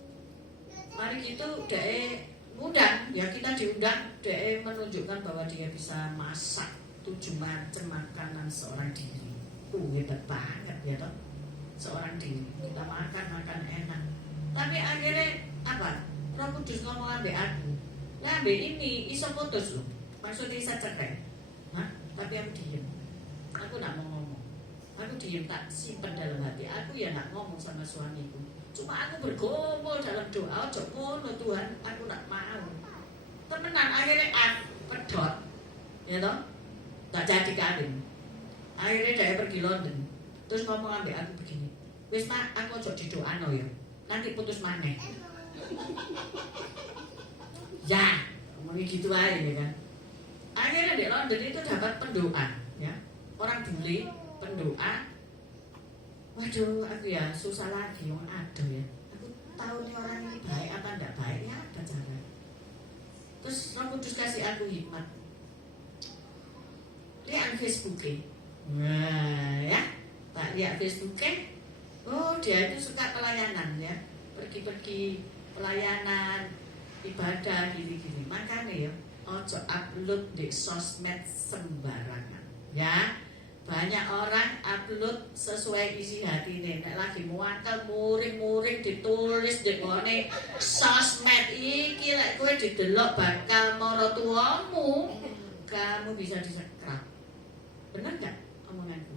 Mari gitu dia ngundang, ya kita diundang, dia menunjukkan bahwa dia bisa masak 7 macam makanan seorang diri. Hebat banget ya toh, seorang diri kita makan enak. Tapi akhirnya apa? Roh Kudus ngomong ambek aku. Lah ambek ini iso putus loh. Maksudnya bisa cerai. Hah? Tapi aku diem. Aku nak mau ngomong. Aku diem tak simpen dalam hati. Aku ya nak ngomong sama suamiku. Cuma aku bergumul dalam doa. Ojo ngono Tuhan, aku nak mau. Temenan akhirnya aku pedot. Ya toh? Tak jadi kawin. Akhirnya dia pergi London. Terus ngomong ambek aku begini. Wis mak, aku ojo didoano ya. Nanti putus maneh. Ya, ngomongnya gitu aja ya kan. Akhirnya di London itu dapat pendoa, ya. Orang bule, pendoa. Waduh, aku ya susah lagi, yang aduh ya. Aku tahu nih orang ini baik apa enggak baik, ya ada cara. Terus Roh Kudus kasih aku hikmat. Lihat Facebooknya. Nah, ya. Tak lihat Facebooknya. Oh, dia itu suka pelayanan ya. Pergi-pergi pelayanan, ibadah gini-gini. Makanya ya, ojo upload di sosmed sembarangan. Ya. Banyak orang upload sesuai isi hati nih. Nek lagi muakel muring-muring ditulis di ngone sosmed iki lek kowe didelok bakal mara tuamu, kamu bisa disekrap. Bener nggak omonganku?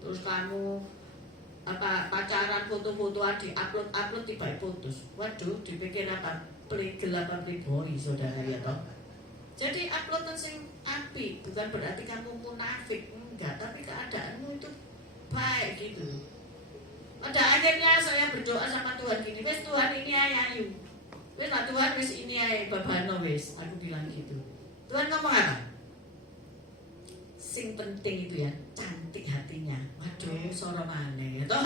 Terus kamu pacaran foto-fotoan di-upload tiba putus. Waduh, dipikir apa? Plegel apa playboy saudara ya toh. Jadi uploadan sing api bukan berarti kamu munafik, enggak, tapi keadaanmu itu baik gitu. Pada akhirnya saya berdoa sama Tuhan gini, wes Tuhan ini ayu. Wes lah Tuhan wes ini ayu babano wes, aku bilang gitu. Tuhan ngomong apa? Sing penting itu ya, cantik hatinya. Waduh, soro maneh ya toh.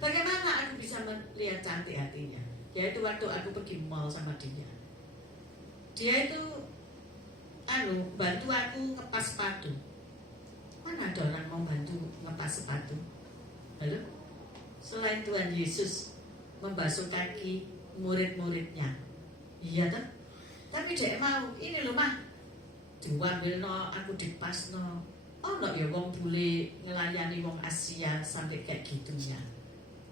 Bagaimana aku bisa melihat cantik hatinya? Yaitu waktu aku pergi mall sama dia. Dia itu bantu aku ngepas sepatu. Mana ada orang mau bantu ngepas sepatu? Halo? Selain Tuhan Yesus membasuh kaki murid-muridnya. Iya toh? Tapi dia mau, ini loh mah, diambil no, aku dipas no. Oh no ya wong bule ngelayani wong Asia sampai kayak gitunya.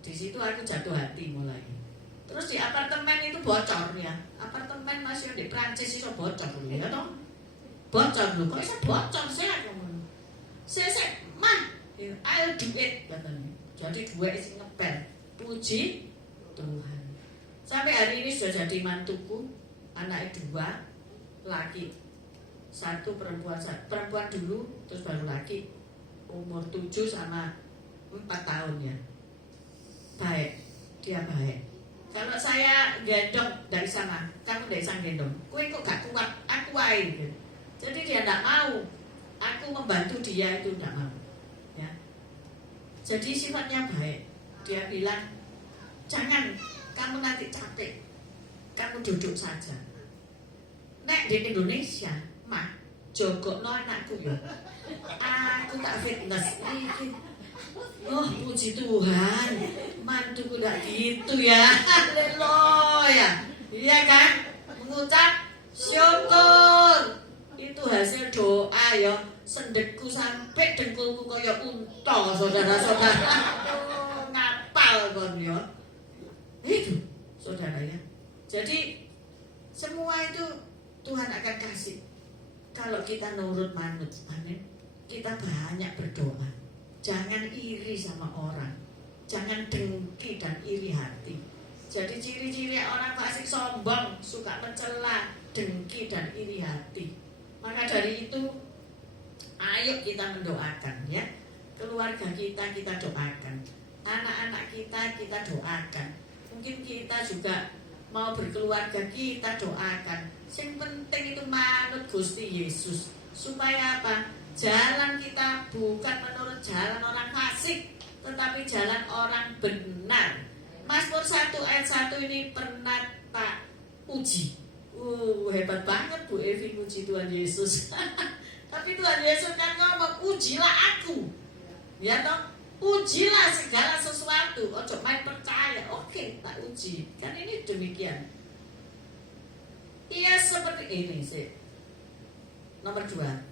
Di situ aku jatuh hati mulai. Terus di apartemen itu bocor ya. Apartemen masih di Prancis itu bocor ya toh. Bocor loh, kok bisa bocor saya ngomong. Saya mah, ayo duit katanya. Jadi duit isi ngepen. Puji Tuhan. Sampai hari ini sudah jadi mantuku, anaknya 2, laki 1, perempuan dulu, terus baru laki, umur 7 sama 4 tahun ya. Baik, dia baik. Kalau saya gendong dari sana, kamu dari sana gendong. Kue kok gak kuat, aku air. Gitu. Jadi dia tidak mau, aku membantu dia itu tidak mau. Ya. Jadi sifatnya baik. Dia bilang, jangan, kamu nanti capek, kamu duduk saja. Nek di Indonesia, mah, jogokno anakku ya. Aku tak fitness. Oh puji Tuhan, mantuku tidak gitu ya. Haleluya. Iya kan? Mengucap syukur. Itu hasil doa ya. Sendekku sampai dengkulku kaya unta, saudara-saudara. Ngapal kon ya. Itu saudara ya. Jadi semua itu Tuhan akan kasih kalau kita nurut manut. Amin. Kita banyak berdoa. Jangan iri sama orang. Jangan dengki dan iri hati. Jadi ciri-ciri orang fasik sombong, suka mencela, dengki dan iri hati. Maka dari itu, ayo kita mendoakan ya. Keluarga kita doakan. Anak-anak kita doakan. Mungkin kita juga mau berkeluarga, kita doakan. Yang penting itu manut Gusti Yesus. Supaya apa? Jalan kita bukan menurut jalan orang fasik, tetapi jalan orang benar. Mazmur 1 ayat 1 ini pernah tak uji. Hebat banget Bu Evi puji Tuhan Yesus. Tapi Tuhan Yesus kan ngomong, ujilah aku. Ya toh, ujilah segala sesuatu. Ojo main percaya. Oke, tak uji. Kan ini demikian. Ia seperti ini sih. Nomor 2.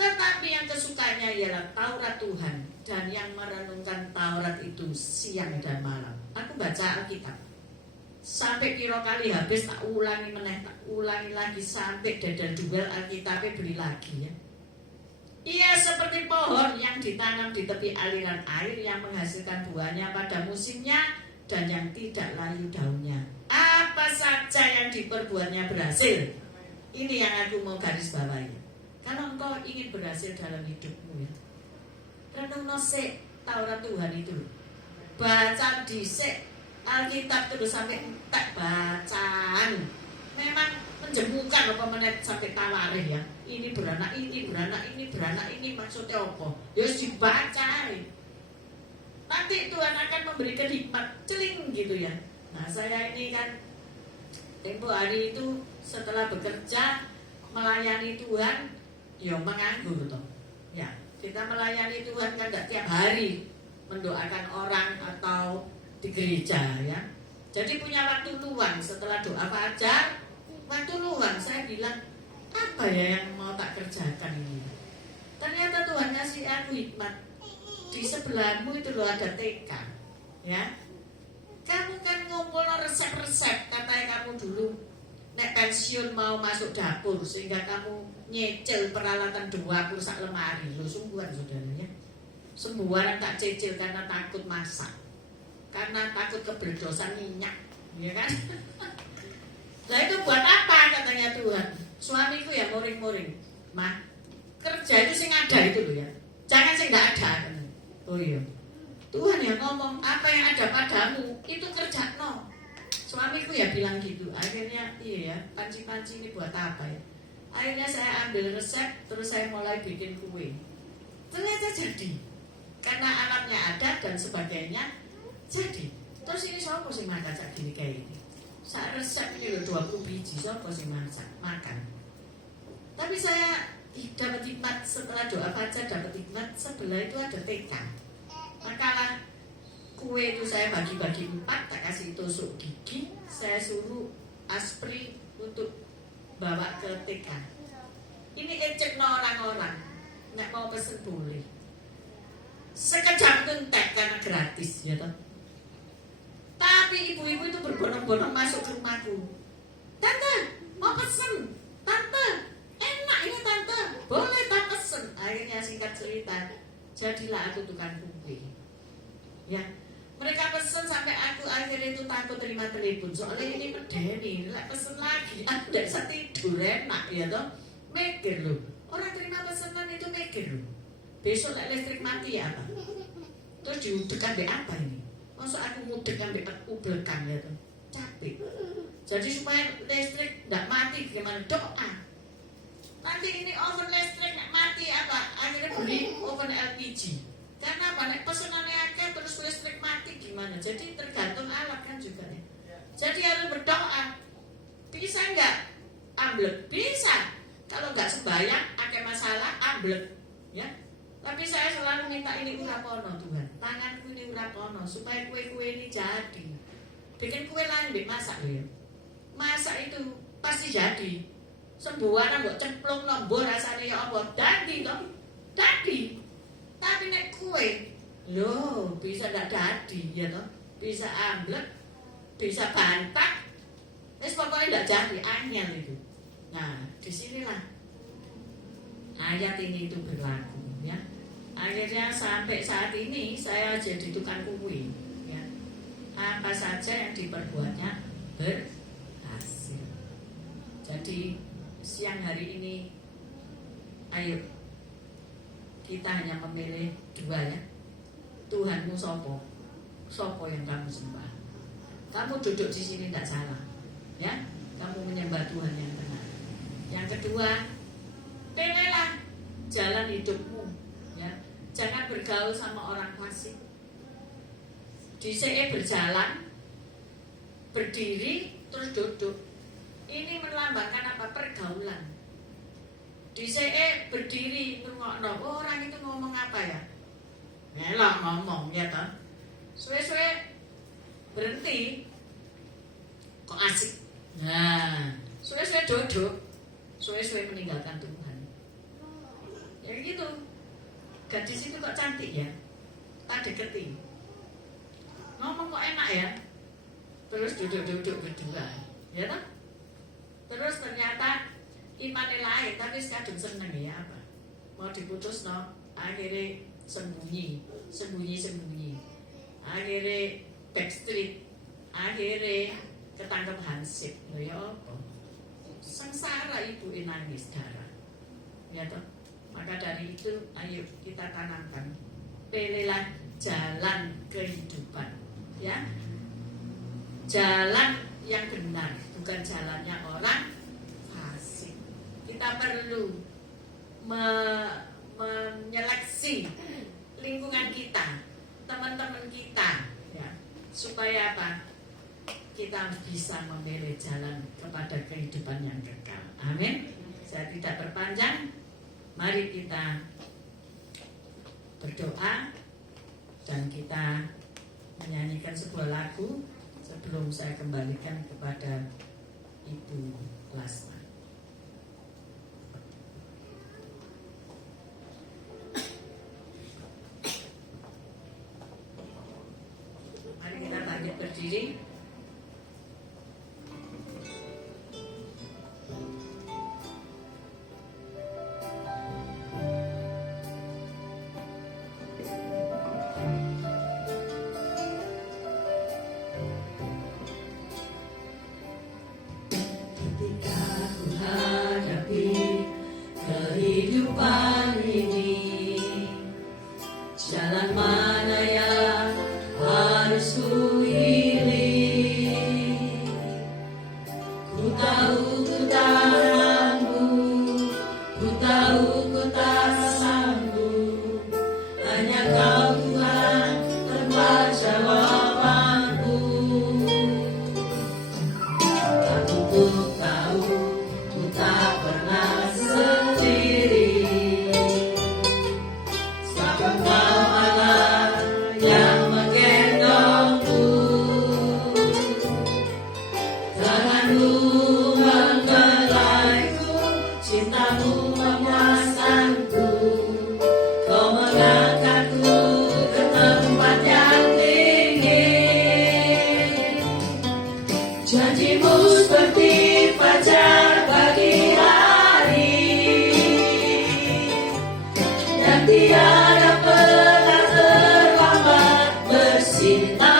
Tetapi yang kesukanya ialah Taurat Tuhan, dan yang merenungkan Taurat itu siang dan malam. Aku baca Alkitab. Sampai kira kali habis tak ulangi meneh, tak ulangi lagi sampai dadal duel Alkitabnya beli lagi ya. Ia seperti pohon yang ditanam di tepi aliran air yang menghasilkan buahnya pada musimnya dan yang tidak layu daunnya. Apa saja yang diperbuatnya berhasil. Ini yang aku mau garis bawahi. Kalau engkau ingin berhasil dalam hidupmu ya, renung sik Taurat Tuhan itu. Baca dhisik Alkitab terus sampai entek bacaan. Memang menjemukan apa menit sampai tawarih ya. Ini beranak, ini beranak, ini beranak, ini maksudnya apa? Ya dibaca. Nanti Tuhan akan memberikan hikmat celing gitu ya. Nah saya ini kan tempo hari itu setelah bekerja melayani Tuhan, ya menganggur toh. Ya kita melayani Tuhan kan tidak tiap hari mendoakan orang atau di gereja ya. Jadi punya waktu luang setelah doa fajar, waktu luang saya bilang apa ya yang mau tak kerjakan ini. Ternyata Tuhan ngasih aku hikmat. Di sebelahmu itu loh ada TK ya. Kamu kan ngumpul resep-resep katanya kamu dulu nek pensiun mau masuk dapur sehingga kamu nyecil peralatan dapur sak lemari. Loh sungguhan saudara ya. Sembuhan tak cicil karena takut masak. Karena takut keberdosan minyak, ya kan? Nah itu buat apa katanya Tuhan? Suamiku ya muring-muring, mah kerja itu sing ada itu loh ya, jangan sing nggak ada. Oh iya, Tuhan yang ngomong apa yang ada padamu itu kerja no. Suamiku ya bilang gitu. Akhirnya iya ya, panci-panci ini buat apa ya? Akhirnya saya ambil resep, terus saya mulai bikin kue. Ternyata jadi, karena alatnya ada dan sebagainya. Jadi, terus ini siapa sih makan sak gini kayak ini? Sak resep ini loh 20 biji, siapa sih masak makan? Tapi saya dapat hikmat setelah doa fajar, dapat hikmat sebelah itu ada TK. Makalah kue itu saya bagi-bagi 4, tak kasih tusuk gigi, saya suruh Aspri untuk bawa ke TK. Ini ecek no orang-orang, nggak mau pesen boleh. Sekejap itu entek karena gratis, ya toh. Tapi ibu-ibu itu berbondong-bondong masuk ke rumahku. Tante, mau pesen. Tante, enak ini tante. Boleh tak pesen. Akhirnya singkat cerita, jadilah aku tukang kue. Ya, mereka pesen sampai aku akhirnya itu takut terima telepon. Soalnya ini medeni, lah pesen lagi. Aku tidak bisa tidur enak, ya toh. Mikir loh. Orang terima pesanan itu mikir loh. Besok listrik mati ya apa? Terus diudekkan be apa ini? Masa aku mudekkan be ubelkan ya tuh, capek. Jadi supaya listrik tidak mati gimana? Doa. Nanti ini oven listrik tidak mati apa? Akhirnya beli oven LPG. Karena apa? Nek pesenannya akan terus listrik mati gimana? Jadi tergantung alat kan juga ya. Jadi harus berdoa. Bisa nggak amblek? Bisa. Kalau nggak sembahyang, ada masalah amblek, ya. Tapi saya selalu minta ini urapono Tuhan, tanganku ini urapono supaya kue-kue ini jadi. Bikin kue lain deh masak ya. Masak itu pasti jadi. Sembuhan nggak cemplung nombor rasanya ya Allah. Dadi toh, dadi. Tapi nek kue, loh bisa nggak jadi ya toh, bisa amblek, bisa bantak. Terus pokoknya nggak jadi, anyel itu. Nah disinilah ayat ini itu berlaku. Ya, akhirnya sampai saat ini saya jadi tukang kue. Ya, apa saja yang diperbuatnya berhasil. Jadi siang hari ini, ayo kita hanya memilih 2 ya. Tuhanmu sopo, sopo yang kamu sembah. Kamu duduk di sini tidak salah, ya. Kamu menyembah Tuhan yang benar. Yang kedua, pilihlah jalan hidupmu. Jangan bergaul sama orang fasik. Dhisike berjalan, berdiri, terus duduk. Ini melambangkan apa? Pergaulan. Dhisike berdiri, ngrungokno. Oh, orang itu ngomong apa ya? Ngelak ngomong ya toh. Suwe-suwe berhenti. Kok asik. Nah, suwe-suwe duduk. Suwe-suwe meninggalkan Tuhan. Ya gitu. Gadis itu kok cantik ya, tak deketi. Ngomong kok enak ya. terus duduk-duduk berdua, ya toh? Terus ternyata imannya lain, tapi kadung seneng ya apa? Mau diputus no, akhirnya sembunyi. Akhirnya backstreet, akhirnya ketangkep hansip, ya apa? Sengsara ibu nangis darah, ya toh? Maka dari itu, ayo kita tanamkan, pilihlah jalan kehidupan, ya. Jalan yang benar, bukan jalannya orang fasik. Kita perlu menyeleksi lingkungan kita, teman-teman kita, ya, supaya apa? Kita bisa memilih jalan kepada kehidupan yang kekal. Amin. Saya tidak berpanjang. Mari kita berdoa dan kita menyanyikan sebuah lagu sebelum saya kembalikan kepada Ibu Lasma. Mari kita bangkit berdiri. Kehidupan ini, jalan mana yang harus kupilih? Ku tahu ku tak mampu, ku tahu ku tak sanggup. Hanya Kau Tuhan tempat jawabanku. Aku pun tahu ku tak pernah sendiri, sebab Engkau Allah yang menggendongku. Tanganmu membelaiku, cintamu memuaskanku. Kau mengangkatku ke tempat yang tinggi. Janjimu seperti fajar pagi hari, yang tiada pernah terlambat bersinar.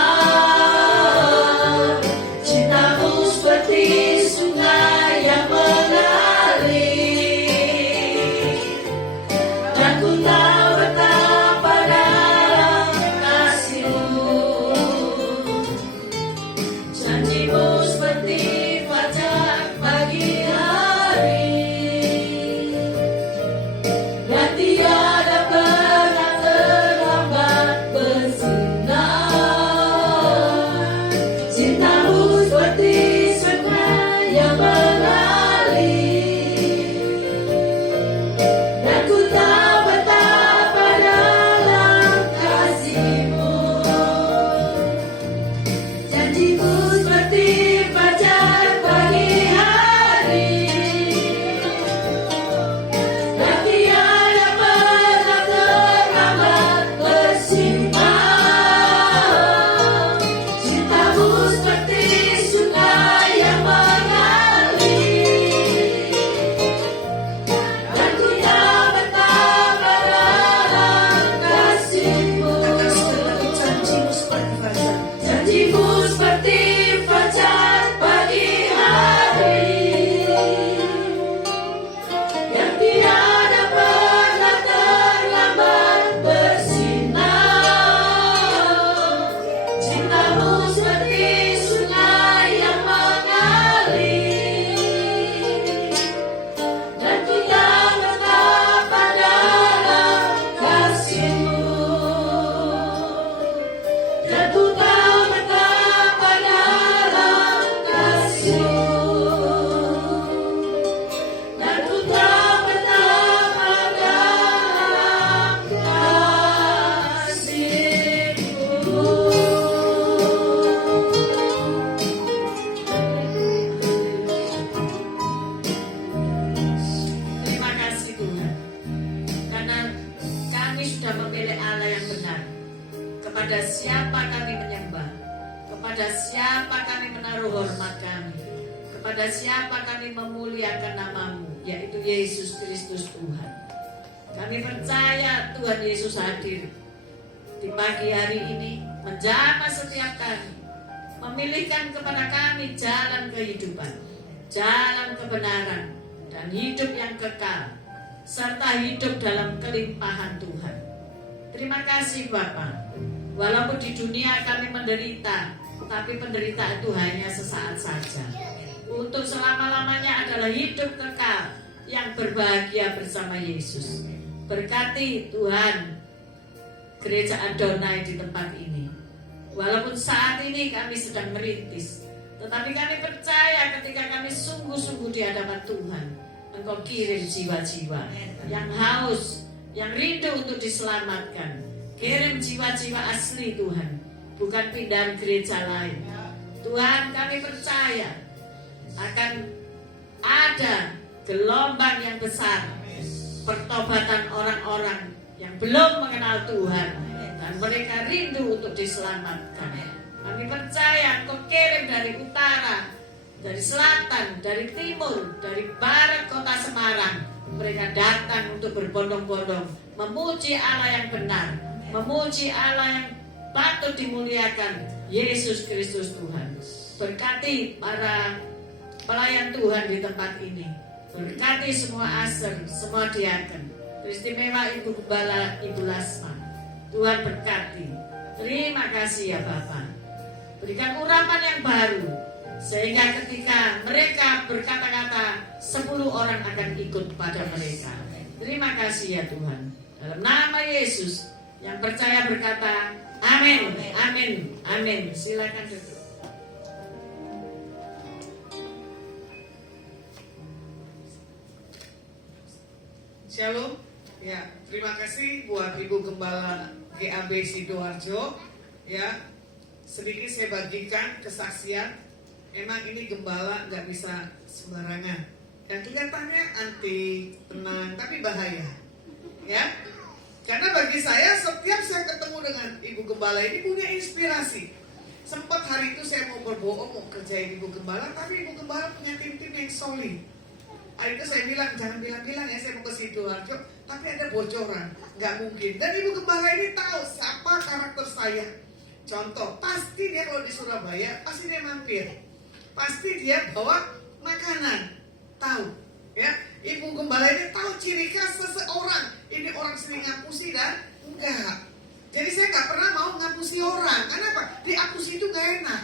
Cintamu seperti sungai yang mengalir, dan ku tahu betapa dalam kasih-Mu. Janjimu seperti fajar pagi hari, dan tiada pernah terlambat bersinar. Cintamu seperti sungai yang mengalir, dan ku tahu betapa dalam kasih-Mu. Janjimu seperti fajar pagi hari, dan tiada pernah terlambat bersinar. Cintamu seperti sungai yang mengalir, dan ku tahu betapa dalam kasih-Mu. Janjimu seperti fajar pagi hari, yang tiada pernah terlambat bersinar. Cintamu seperti sungai yang mengalir, dan ku tahu betapa dalam kasih-Mu. Dan ku tahu betapa dalam kasih-Mu. Dan ku tahu betapa dalam kasih-Mu. Terima kasih Tuhan, karena kami sudah memilih Allah yang benar. Kepada siapa kami menyembah, kepada siapa siapa kami menaruh hormat kami, kepada siapa kami memuliakan namamu, yaitu Yesus Kristus Tuhan. Kami percaya Tuhan Yesus hadir di pagi hari ini, menjamah setiap kami, memilihkan kepada kami jalan kehidupan, jalan kebenaran, dan hidup yang kekal, serta hidup dalam kelimpahan Tuhan. Terima kasih Bapa. Walaupun di dunia kami menderita, tapi penderitaan itu hanya sesaat saja. Untuk selama-lamanya adalah hidup kekal yang berbahagia bersama Yesus. Berkati Tuhan Gereja Adonai di tempat ini. Walaupun saat ini kami sedang merintis, tetapi kami percaya ketika kami sungguh-sungguh di hadapan Tuhan, Engkau kirim jiwa-jiwa yang haus, yang rindu untuk diselamatkan. Kirim jiwa-jiwa asli Tuhan, bukan pindahan gereja lain. Tuhan, kami percaya akan ada gelombang yang besar pertobatan orang-orang yang belum mengenal Tuhan dan mereka rindu untuk diselamatkan. Kami percaya Engkau kirim dari utara, dari selatan, dari timur, dari barat kota Semarang. Mereka datang untuk berbondong-bondong memuji Allah yang benar, memuji Allah yang patut dimuliakan, Yesus Kristus Tuhan. Berkati para pelayan Tuhan di tempat ini. Berkati semua aser, semua diaken, teristimewa Ibu Gembala, Ibu Lasma. Tuhan berkati. Terima kasih ya Bapak. Berikan urapan yang baru, sehingga ketika mereka berkata-kata, 10 orang akan ikut pada mereka. Terima kasih ya Tuhan. Dalam nama Yesus, yang percaya berkata, amin, amin, amin. Silakan duduk. Shalom. Ya, terima kasih buat Ibu Gembala GAB Sidoarjo. Ya, sedikit saya bagikan kesaksian. Emang ini gembala nggak bisa sembarangan. Dan kelihatannya anti, tenang, tapi bahaya. Ya, karena bagi saya setiap saya ketemu dengan Ibu Gembala ini punya inspirasi. Sempat hari itu saya mau berbohong mau kerjain Ibu Gembala, tapi Ibu Gembala punya tim-tim yang solid. Hari itu saya bilang jangan bilang-bilang ya saya mau ke Sidoarjo, tapi ada bocoran, nggak mungkin. Dan Ibu Gembala ini tahu siapa karakter saya. Contoh, pasti dia kalau di Surabaya pasti dia mampir, pasti dia bawa makanan, tahu. Ya, Ibu Gembala ini tahu ciri khas seseorang. Ini orang sering ngapusi dan enggak. Jadi saya nggak pernah mau ngapusi orang. Kenapa? Diapusi itu nggak enak.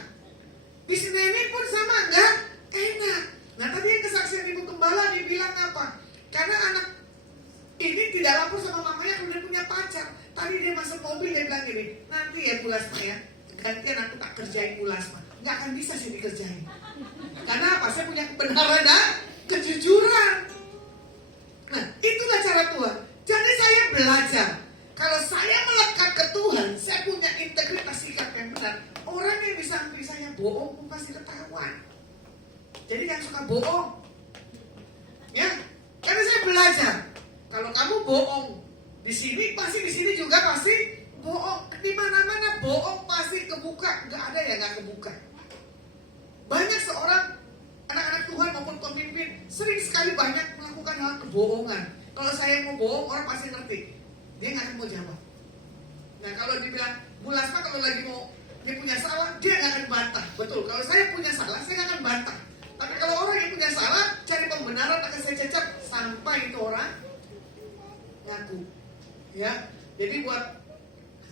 Di sini pun sama nggak enak. Nah tadi yang kesaksian Ibu Gembala dibilang apa? Karena anak ini tidak lapor sama mamanya udah punya pacar. Tadi dia masuk mobil dia bilang gini, nanti ya Bu Lasma ya, gantian aku tak kerjain Bu Lasma. Nggak akan bisa sih dikerjain. Karena apa? Saya punya kebenaran dan kejujuran. Nah itulah cara Tuhan. Jadi saya belajar, kalau saya melekat ke Tuhan, saya punya integritas sikap yang benar. Orang yang bisa samping saya bohong pun pasti ketahuan. Jadi jangan suka bohong. Ya, karena saya belajar. Kalau kamu bohong di sini, pasti di sini juga pasti bohong. Di mana-mana bohong pasti kebuka. Nggak ada yang nggak kebuka. Banyak seorang anak-anak Tuhan maupun pemimpin sering sekali banyak melakukan hal kebohongan. Kalau saya mau bohong, orang pasti ngerti. Dia nggak akan mau jawab. Nah kalau dibilang Bu Lasma kalau lagi mau dia punya salah, dia nggak akan bantah. Betul. Kalau saya punya salah, saya nggak akan bantah. Tapi kalau orang yang punya salah, cari pembenaran akan saya cacat sampai itu orang ngaku. Ya, jadi buat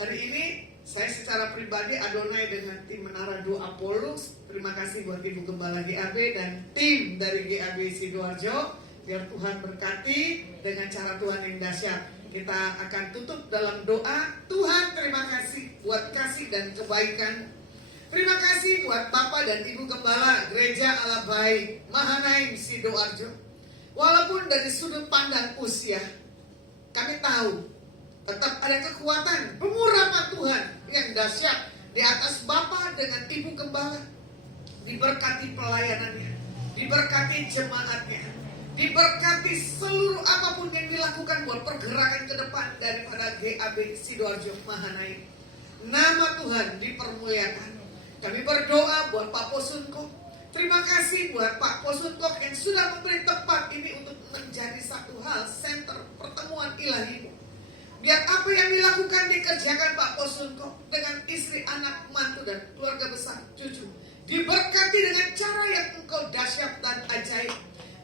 hari ini saya secara pribadi Adonai dengan tim Menara Doa Polus. Terima kasih buat Ibu Gembala GAB dan tim dari GAB Sidoarjo. Biar Tuhan berkati dengan cara Tuhan yang dahsyat. Kita akan tutup dalam doa. Tuhan terima kasih buat kasih dan kebaikan. Terima kasih buat Bapak dan Ibu Gembala Gereja Allah Baik Mahanaim Sidoarjo. Walaupun dari sudut pandang usia, kami tahu tetap ada kekuatan pengurapan Tuhan yang dahsyat di atas Bapak dengan Ibu Gembala. Diberkati pelayanannya, diberkati jemaatnya, diberkati seluruh apapun yang dilakukan buat pergerakan ke depan daripada GAB Sidoarjo Mahanaim. Nama Tuhan dipermuliakan. Kami berdoa buat Pak Posunkok. Terima kasih buat Pak Posunkok yang sudah memberi tempat ini untuk menjadi satu hal center pertemuan ilahi. Biar apa yang dilakukan dikerjakan Pak Posunkok dengan istri, anak, mantu dan keluarga besar, cucu. Diberkati dengan cara yang engkau dahsyat dan ajaib.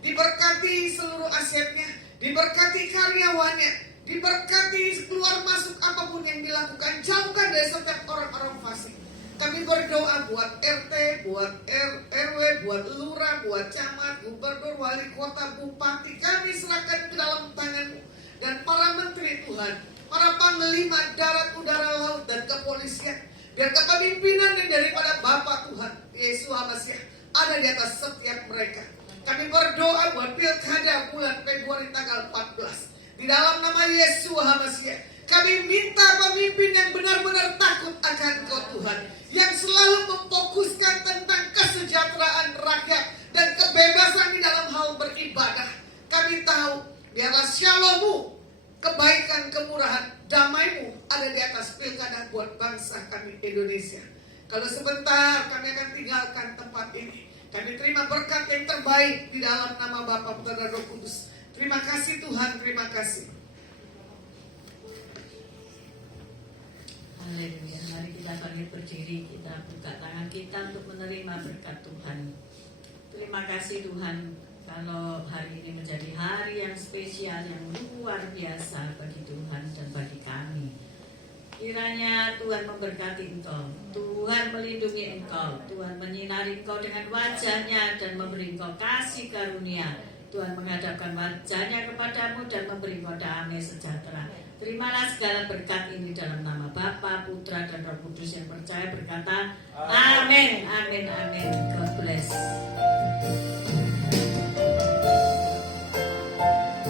Diberkati seluruh asetnya, diberkati karyawannya, diberkati keluar masuk apapun yang dilakukan. Jauhkan dari setiap orang-orang fasik. Kami berdoa buat RT, buat RW, buat lurah, buat camat, gubernur, wali kota, bupati. Kami serahkan ke dalam tangan-Mu. Dan para menteri Tuhan, para panglima darat, udara, laut, dan kepolisian. Biar kepemimpinan yang daripada Bapa Tuhan, Yesus Hamasiah, ada di atas setiap mereka. Kami berdoa buat pilkada bulan Februari tanggal 14. Di dalam nama Yesus Hamasiah, kami minta pemimpin yang benar-benar takut akan Kau Tuhan, yang selalu memfokuskan tentang kesejahteraan rakyat dan kebebasan di dalam hal beribadah. Kami tahu, biarlah shalom-Mu, kebaikan, kemurahan, damai-Mu ada di atas pilkada buat bangsa kami Indonesia. Kalau sebentar kami akan tinggalkan tempat ini, kami terima berkat yang terbaik di dalam nama Bapa, Putra, dan Roh Kudus. Terima kasih Tuhan, terima kasih. Haleluya. Mari kita bangkit berdiri, kita buka tangan kita untuk menerima berkat Tuhan. Terima kasih Tuhan, kalau hari ini menjadi hari yang spesial, yang luar biasa bagi Tuhan dan bagi kami. Kiranya Tuhan memberkati Engkau, Tuhan melindungi Engkau, Tuhan menyinari Engkau dengan wajah-Nya dan memberi Engkau kasih karunia. Tuhan menghadapkan wajah-Nya kepadamu dan memberi Engkau damai sejahtera. Terimalah segala berkat ini dalam nama Bapa, Putra, dan Roh Kudus yang percaya berkata, Amin, amin, amin. God bless.